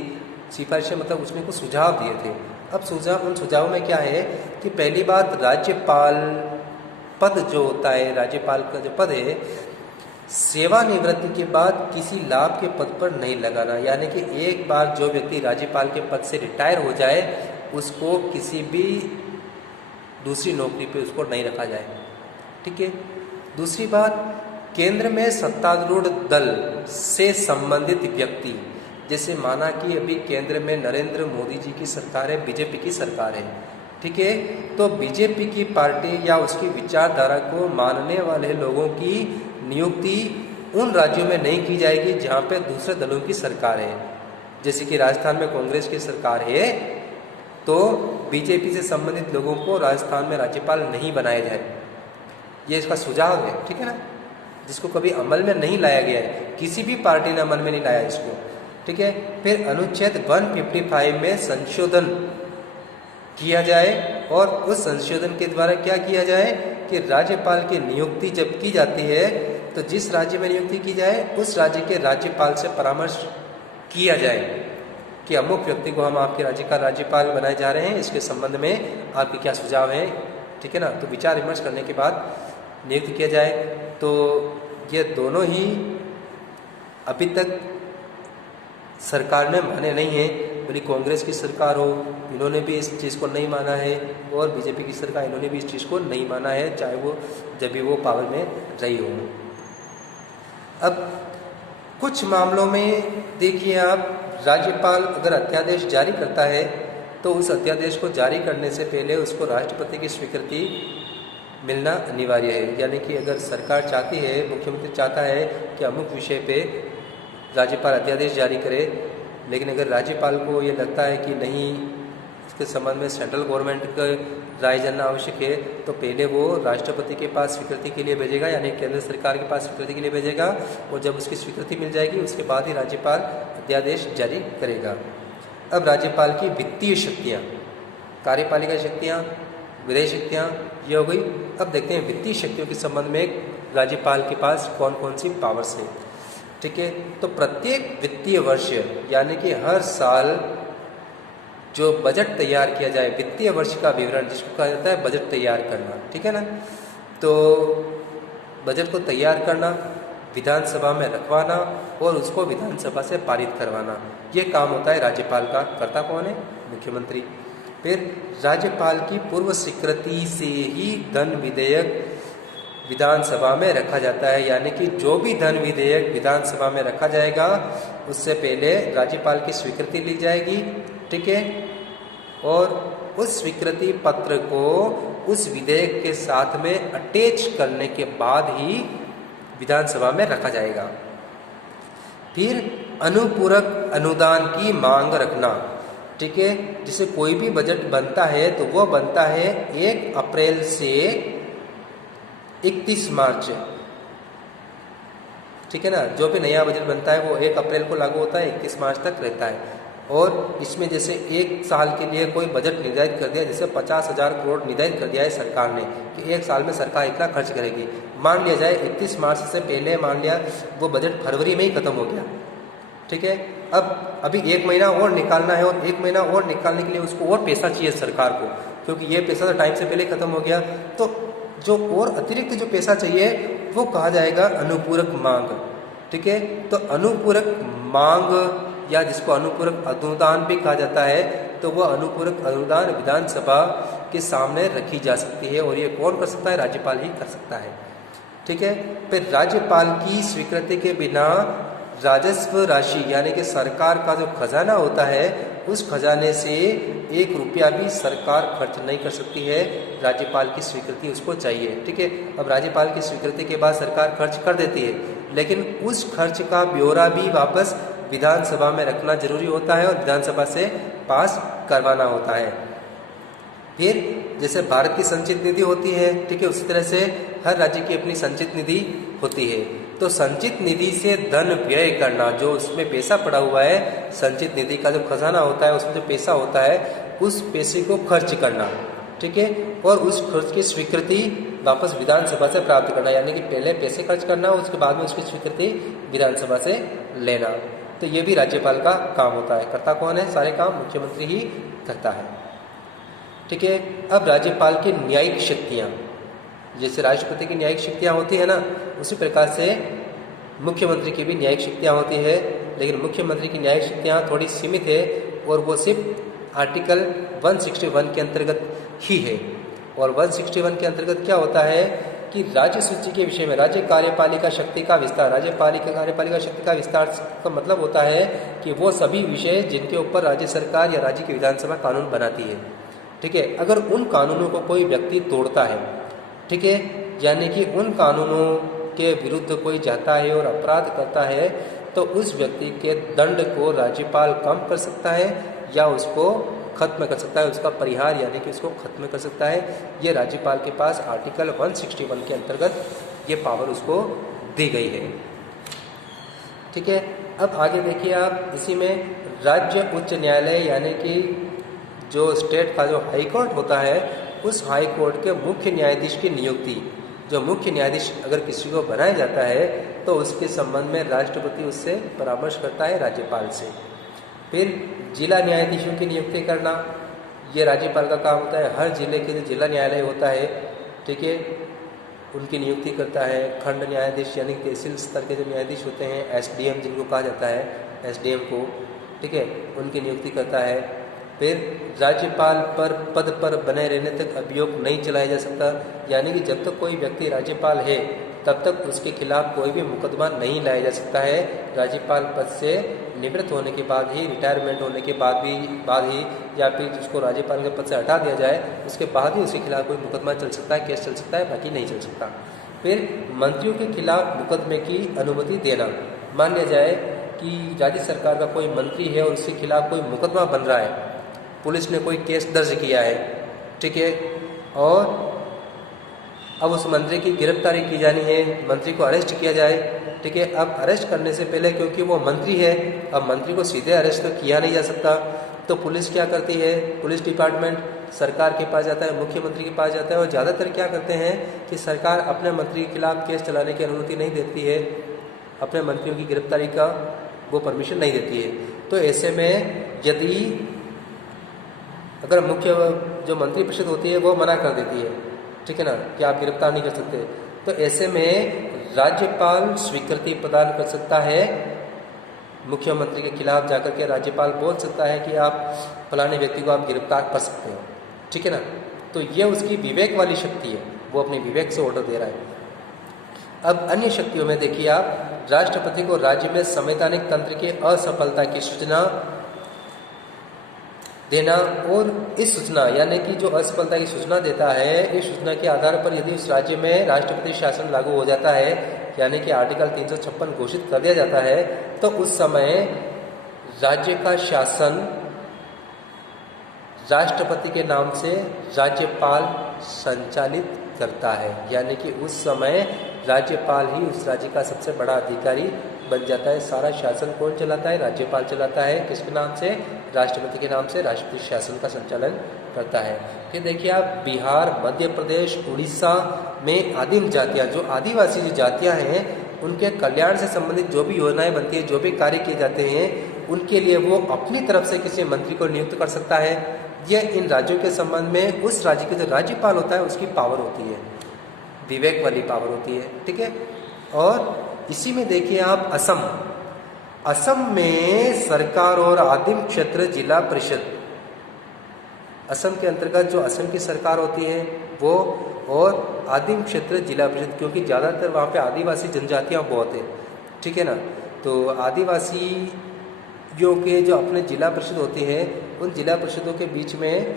सिफारिशें मतलब उसमें कुछ सुझाव दिए थे। अब उन सुझावों में क्या है कि पहली बात, राज्यपाल पद जो होता है, राज्यपाल का जो पद है, सेवानिवृत्ति के बाद किसी लाभ के पद पर नहीं लगाना, यानी कि एक बार जो व्यक्ति राज्यपाल के पद से रिटायर हो जाए उसको किसी भी दूसरी नौकरी पे उसको नहीं रखा जाए। ठीक है। दूसरी बात, केंद्र में सत्तारूढ़ दल से संबंधित व्यक्ति, जैसे माना कि अभी केंद्र में नरेंद्र मोदी जी की सरकार है, बीजेपी की सरकार है। ठीक है, तो बीजेपी की पार्टी या उसकी विचारधारा को मानने वाले लोगों की नियुक्ति उन राज्यों में नहीं की जाएगी जहाँ पे दूसरे दलों की सरकार है। जैसे कि राजस्थान में कांग्रेस की सरकार है, तो बीजेपी से संबंधित लोगों को राजस्थान में राज्यपाल नहीं बनाया जाए, ये इसका सुझाव है। ठीक है ना, जिसको कभी अमल में नहीं लाया गया है, किसी भी पार्टी ने अमल में नहीं लाया इसको। ठीक है। फिर अनुच्छेद 155 में संशोधन किया जाए, और उस संशोधन के द्वारा क्या किया जाए कि राज्यपाल की नियुक्ति जब की जाती है तो जिस राज्य में नियुक्ति की जाए उस राज्य के राज्यपाल से परामर्श किया जाए कि अमुक व्यक्ति को हम आपके राज्य का राज्यपाल बनाए जा रहे हैं, इसके संबंध में आपके क्या सुझाव हैं। ठीक है ना, तो विचार विमर्श करने के बाद नियुक्त किया जाए। तो ये दोनों ही अभी तक सरकार ने माने नहीं है, बोली कांग्रेस की सरकार हो, इन्होंने भी इस चीज़ को नहीं माना है, और बीजेपी की सरकार, इन्होंने भी इस चीज़ को नहीं माना है, चाहे वो जब भी वो पावर में रही हो। अब कुछ मामलों में देखिए आप, राज्यपाल अगर अध्यादेश जारी करता है तो उस अध्यादेश को जारी करने से पहले उसको राष्ट्रपति की स्वीकृति मिलना अनिवार्य है। यानी कि अगर सरकार चाहती है, मुख्यमंत्री चाहता है कि अमुक विषय पे राज्यपाल अध्यादेश जारी करे, लेकिन अगर राज्यपाल को ये लगता है कि नहीं, इसके संबंध में सेंट्रल गवर्नमेंट का राय जानना आवश्यक है, तो पहले वो राष्ट्रपति के पास स्वीकृति के लिए भेजेगा, यानी केंद्र सरकार के पास स्वीकृति के लिए भेजेगा, और जब उसकी स्वीकृति मिल जाएगी उसके बाद ही राज्यपाल अध्यादेश जारी करेगा। अब राज्यपाल की वित्तीय शक्तियाँ, कार्यपालिका शक्तियाँ, विधायी शक्तियाँ, ये हो गई। अब देखते हैं वित्तीय शक्तियों के संबंध में राज्यपाल के पास कौन कौन सी पावर्स हैं। ठीक है, तो प्रत्येक वित्तीय वर्ष, यानी कि हर साल जो बजट तैयार किया जाए, वित्तीय वर्ष का विवरण जिसको कहा जाता है बजट तैयार करना, ठीक है ना, तो बजट को तैयार करना, विधानसभा में रखवाना और उसको विधानसभा से पारित करवाना, ये काम होता है राज्यपाल का। करता कौन है? मुख्यमंत्री। फिर राज्यपाल की पूर्व स्वीकृति से ही धन विधेयक विधानसभा में रखा जाता है, यानी कि जो भी धन विधेयक विधानसभा में रखा जाएगा उससे पहले राज्यपाल की स्वीकृति ली जाएगी। ठीक है, और उस स्वीकृति पत्र को उस विधेयक के साथ में अटैच करने के बाद ही विधानसभा में रखा जाएगा। फिर अनुपूरक अनुदान की मांग रखना। ठीक है, जिसे कोई भी बजट बनता है तो वो बनता है 1 अप्रैल से 31 मार्च। ठीक है ना, जो भी नया बजट बनता है वो 1 अप्रैल को लागू होता है, 31 मार्च तक रहता है। और इसमें जैसे 1 साल के लिए कोई बजट निर्धारित कर दिया, जैसे 50,000 करोड़ निर्धारित कर दिया है सरकार ने कि 1 साल में सरकार इतना खर्च करेगी। मान लिया जाए 31 मार्च से पहले मान लिया वो बजट फरवरी में ही खत्म हो गया। ठीक है, अब अभी 1 महीना और निकालना है और 1 महीना और निकालने के लिए उसको और पैसा चाहिए सरकार को, क्योंकि ये पैसा तो टाइम से पहले ख़त्म हो गया। तो जो और अतिरिक्त जो पैसा चाहिए वो कहा जाएगा अनुपूरक मांग। ठीक है, तो अनुपूरक मांग या जिसको अनुपूरक अनुदान भी कहा जाता है, तो वह अनुपूरक अनुदान विधानसभा के सामने रखी जा सकती है और ये कौन कर सकता है? राज्यपाल ही कर सकता है। ठीक है, फिर राज्यपाल की स्वीकृति के बिना राजस्व राशि यानी कि सरकार का जो खजाना होता है उस खजाने से 1 रुपया भी सरकार खर्च नहीं कर सकती है, राज्यपाल की स्वीकृति उसको चाहिए। ठीक है, अब राज्यपाल की स्वीकृति के बाद सरकार खर्च कर देती है, लेकिन उस खर्च का ब्यौरा भी वापस विधानसभा में रखना जरूरी होता है और विधानसभा से पास करवाना होता है। फिर जैसे भारत की संचित निधि होती है, ठीक है, उसी तरह से हर राज्य की अपनी संचित निधि होती है। तो संचित निधि से धन व्यय करना, जो उसमें पैसा पड़ा हुआ है, संचित निधि का जो खजाना होता है उसमें जो पैसा होता है उस पैसे को खर्च करना। ठीक है, और उस खर्च की स्वीकृति वापस विधानसभा से प्राप्त करना, यानी कि पहले पैसे खर्च करना उसके बाद में उसकी स्वीकृति विधानसभा से लेना। तो ये भी राज्यपाल का काम होता है। करता कौन है? सारे काम मुख्यमंत्री ही करता है। ठीक है, अब राज्यपाल की न्यायिक शक्तियाँ, जैसे राष्ट्रपति की न्यायिक शक्तियाँ होती है ना, उसी प्रकार से मुख्यमंत्री की भी न्यायिक शक्तियाँ होती है, लेकिन मुख्यमंत्री की न्यायिक शक्तियाँ थोड़ी सीमित है और वो सिर्फ आर्टिकल 161 के अंतर्गत ही है। और 161 के अंतर्गत क्या होता है कि राज्य सूची के विषय में राज्य कार्यपालिका शक्ति का विस्तार, कार्यपालिका शक्ति का विस्तार का मतलब होता है कि वो सभी विषय जिनके ऊपर राज्य सरकार या राज्य की विधानसभा कानून बनाती है। ठीक है, अगर उन कानूनों को कोई व्यक्ति तोड़ता है, ठीक है, यानी कि उन कानूनों के विरुद्ध कोई जाता है और अपराध करता है, तो उस व्यक्ति के दंड को राज्यपाल कम कर सकता है या उसको खत्म कर सकता है, उसका परिहार यानी कि उसको खत्म कर सकता है। ये राज्यपाल के पास आर्टिकल 161 के अंतर्गत ये पावर उसको दी गई है। ठीक है, अब आगे देखिए आप, इसी में राज्य उच्च न्यायालय यानी कि जो स्टेट का जो हाई कोर्ट होता है, उस हाई कोर्ट के मुख्य न्यायाधीश की नियुक्ति, जो मुख्य न्यायाधीश अगर किसी को बनाया जाता है तो उसके संबंध में राष्ट्रपति उससे परामर्श करता है राज्यपाल से। फिर जिला न्यायाधीशों की नियुक्ति करना, ये राज्यपाल का काम होता है। हर जिले के जो जिला न्यायालय होता है, ठीक है, उनकी नियुक्ति करता है। खंड न्यायाधीश यानी तहसील स्तर के जो न्यायाधीश होते हैं, एसडीएम जिनको कहा जाता है, एसडीएम को, ठीक है, उनकी नियुक्ति करता है। फिर राज्यपाल पर पद पर बने रहने तक अभियोग नहीं चलाया जा सकता, यानी कि जब तक कोई व्यक्ति राज्यपाल है तब तक उसके खिलाफ कोई भी मुकदमा नहीं लाया जा सकता है। राज्यपाल पद से निवृत्त होने के बाद ही, रिटायरमेंट होने के बाद ही या फिर उसको राज्यपाल के पद से हटा दिया जाए उसके बाद ही उसके खिलाफ कोई मुकदमा चल सकता है, केस चल सकता है, बाकी नहीं चल सकता। फिर मंत्रियों के खिलाफ मुकदमे की अनुमति देना, मान लिया जाए कि राज्य सरकार का कोई मंत्री है और उसके खिलाफ कोई मुकदमा बन रहा है, पुलिस ने कोई केस दर्ज किया है, ठीक है, और अब उस मंत्री की गिरफ्तारी की जानी है, मंत्री को अरेस्ट किया जाए, ठीक है। अब अरेस्ट करने से पहले, क्योंकि वो मंत्री है, अब मंत्री को सीधे अरेस्ट तो किया नहीं जा सकता, तो पुलिस क्या करती है, पुलिस डिपार्टमेंट सरकार के पास जाता है, मुख्यमंत्री के पास जाता है, और ज़्यादातर क्या करते हैं कि सरकार अपने मंत्री के खिलाफ केस चलाने की अनुमति नहीं देती है, अपने मंत्रियों की गिरफ्तारी का वो परमिशन नहीं देती है। तो ऐसे में यदि अगर मुख्य जो मंत्री परिषद होती है वो मना कर देती है, ठीक है ना, कि आप गिरफ्तार नहीं कर सकते, तो ऐसे में राज्यपाल स्वीकृति प्रदान कर सकता है। मुख्यमंत्री के खिलाफ जाकर के राज्यपाल बोल सकता है कि आप फलाने व्यक्ति को आप गिरफ्तार कर सकते हो, ठीक है ना। तो ये उसकी विवेक वाली शक्ति है, वो अपने विवेक से ऑर्डर दे रहा है। अब अन्य शक्तियों में देखिए आप, राष्ट्रपति को राज्य में संवैधानिक तंत्र की असफलता की सूचना देना, और इस सूचना यानी कि जो असफलता की सूचना देता है, इस सूचना के आधार पर यदि उस राज्य में राष्ट्रपति शासन लागू हो जाता है, यानी कि आर्टिकल 356 घोषित कर दिया जाता है, तो उस समय राज्य का शासन राष्ट्रपति के नाम से राज्यपाल संचालित करता है, यानी कि उस समय राज्यपाल ही उस राज्य का सबसे बड़ा अधिकारी बन जाता है। सारा शासन कौन चलाता है? राज्यपाल चलाता है। किसके नाम से? राष्ट्रपति के नाम से राष्ट्रपति शासन का संचालन करता है। फिर देखिए आप, बिहार, मध्य प्रदेश, उड़ीसा में आदिम जातियाँ, जो आदिवासी जो जातियाँ हैं, उनके कल्याण से संबंधित जो भी योजनाएं बनती है, जो भी कार्य किए जाते हैं, उनके लिए वो अपनी तरफ से किसी मंत्री को नियुक्त कर सकता है। यह इन राज्यों के संबंध में उस राज्य के जो राज्यपाल होता है उसकी पावर होती है, विवेक वाली पावर होती है, ठीक है। और इसी में देखिए आप असम में सरकार और आदिम क्षेत्र जिला परिषद, असम के अंतर्गत जो असम की सरकार होती है वो, और आदिम क्षेत्र जिला परिषद, क्योंकि ज़्यादातर वहाँ पे आदिवासी जनजातियाँ बहुत हैं, ठीक है ना। तो आदिवासियों के जो अपने जिला परिषद होती है, उन जिला परिषदों के बीच में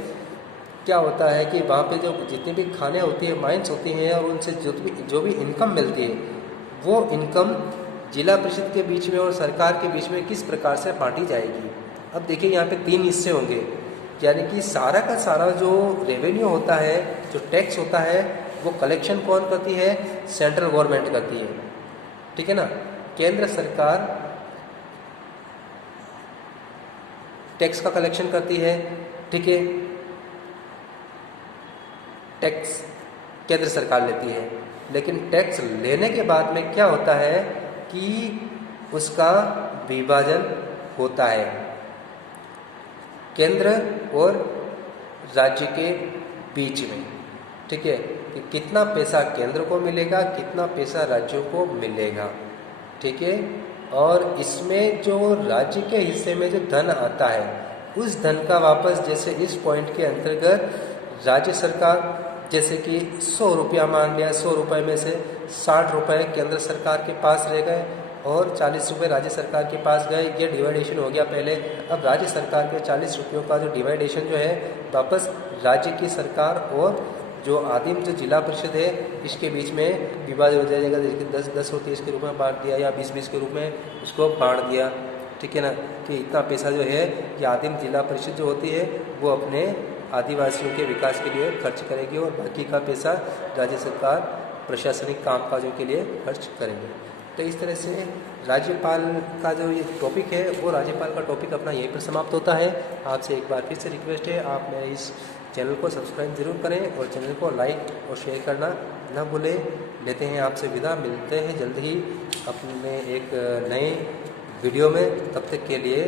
क्या होता है कि वहाँ पे जो जितनी भी खाने होती है, माइंस होती हैं, और उनसे जो भी इनकम मिलती है वो इनकम जिला परिषद के बीच में और सरकार के बीच में किस प्रकार से बांटी जाएगी। अब देखिए यहाँ पे 3 हिस्से होंगे, यानी कि सारा का सारा जो रेवेन्यू होता है, जो टैक्स होता है, वो कलेक्शन कौन करती है? सेंट्रल गवर्नमेंट करती है, ठीक है ना। केंद्र सरकार टैक्स का कलेक्शन करती है, ठीक है। टैक्स केंद्र सरकार लेती है, लेकिन टैक्स लेने के बाद में क्या होता है कि उसका विभाजन होता है केंद्र और राज्य के बीच में, ठीक है, कि कितना पैसा केंद्र को मिलेगा, कितना पैसा राज्यों को मिलेगा, ठीक है। और इसमें जो राज्य के हिस्से में जो धन आता है, उस धन का वापस, जैसे इस पॉइंट के अंतर्गत राज्य सरकार, जैसे कि 100 रुपया मान लिया, 100 रुपये में से 60 रुपये केंद्र सरकार के पास रह गए और 40 रुपये राज्य सरकार के पास गए। ये डिवाइडेशन हो गया पहले। अब राज्य सरकार के 40 रुपयों का जो डिवाइडेशन जो है वापस राज्य की सरकार और जो आदिम जो जिला परिषद है इसके बीच में विभाजन हो जाएगा। जैसे 10-10 होती है इसके रूप में बांट दिया, या 20-20 के रूप में उसको बांट दिया, ठीक है ना, कि इतना पैसा जो है ये आदिम जिला परिषद जो होती है वो अपने आदिवासियों के विकास के लिए खर्च करेगी और बाकी का पैसा राज्य सरकार प्रशासनिक कामकाजों के लिए खर्च करेंगे। तो इस तरह से राज्यपाल का जो ये टॉपिक है वो राज्यपाल का टॉपिक अपना यहीं पर समाप्त होता है। आपसे एक बार फिर से रिक्वेस्ट है, आप मेरे इस चैनल को सब्सक्राइब जरूर करें और चैनल को लाइक और शेयर करना ना भूलें। लेते हैं आपसे विदा, मिलते हैं जल्द ही अपने एक नए वीडियो में। तब तक के लिए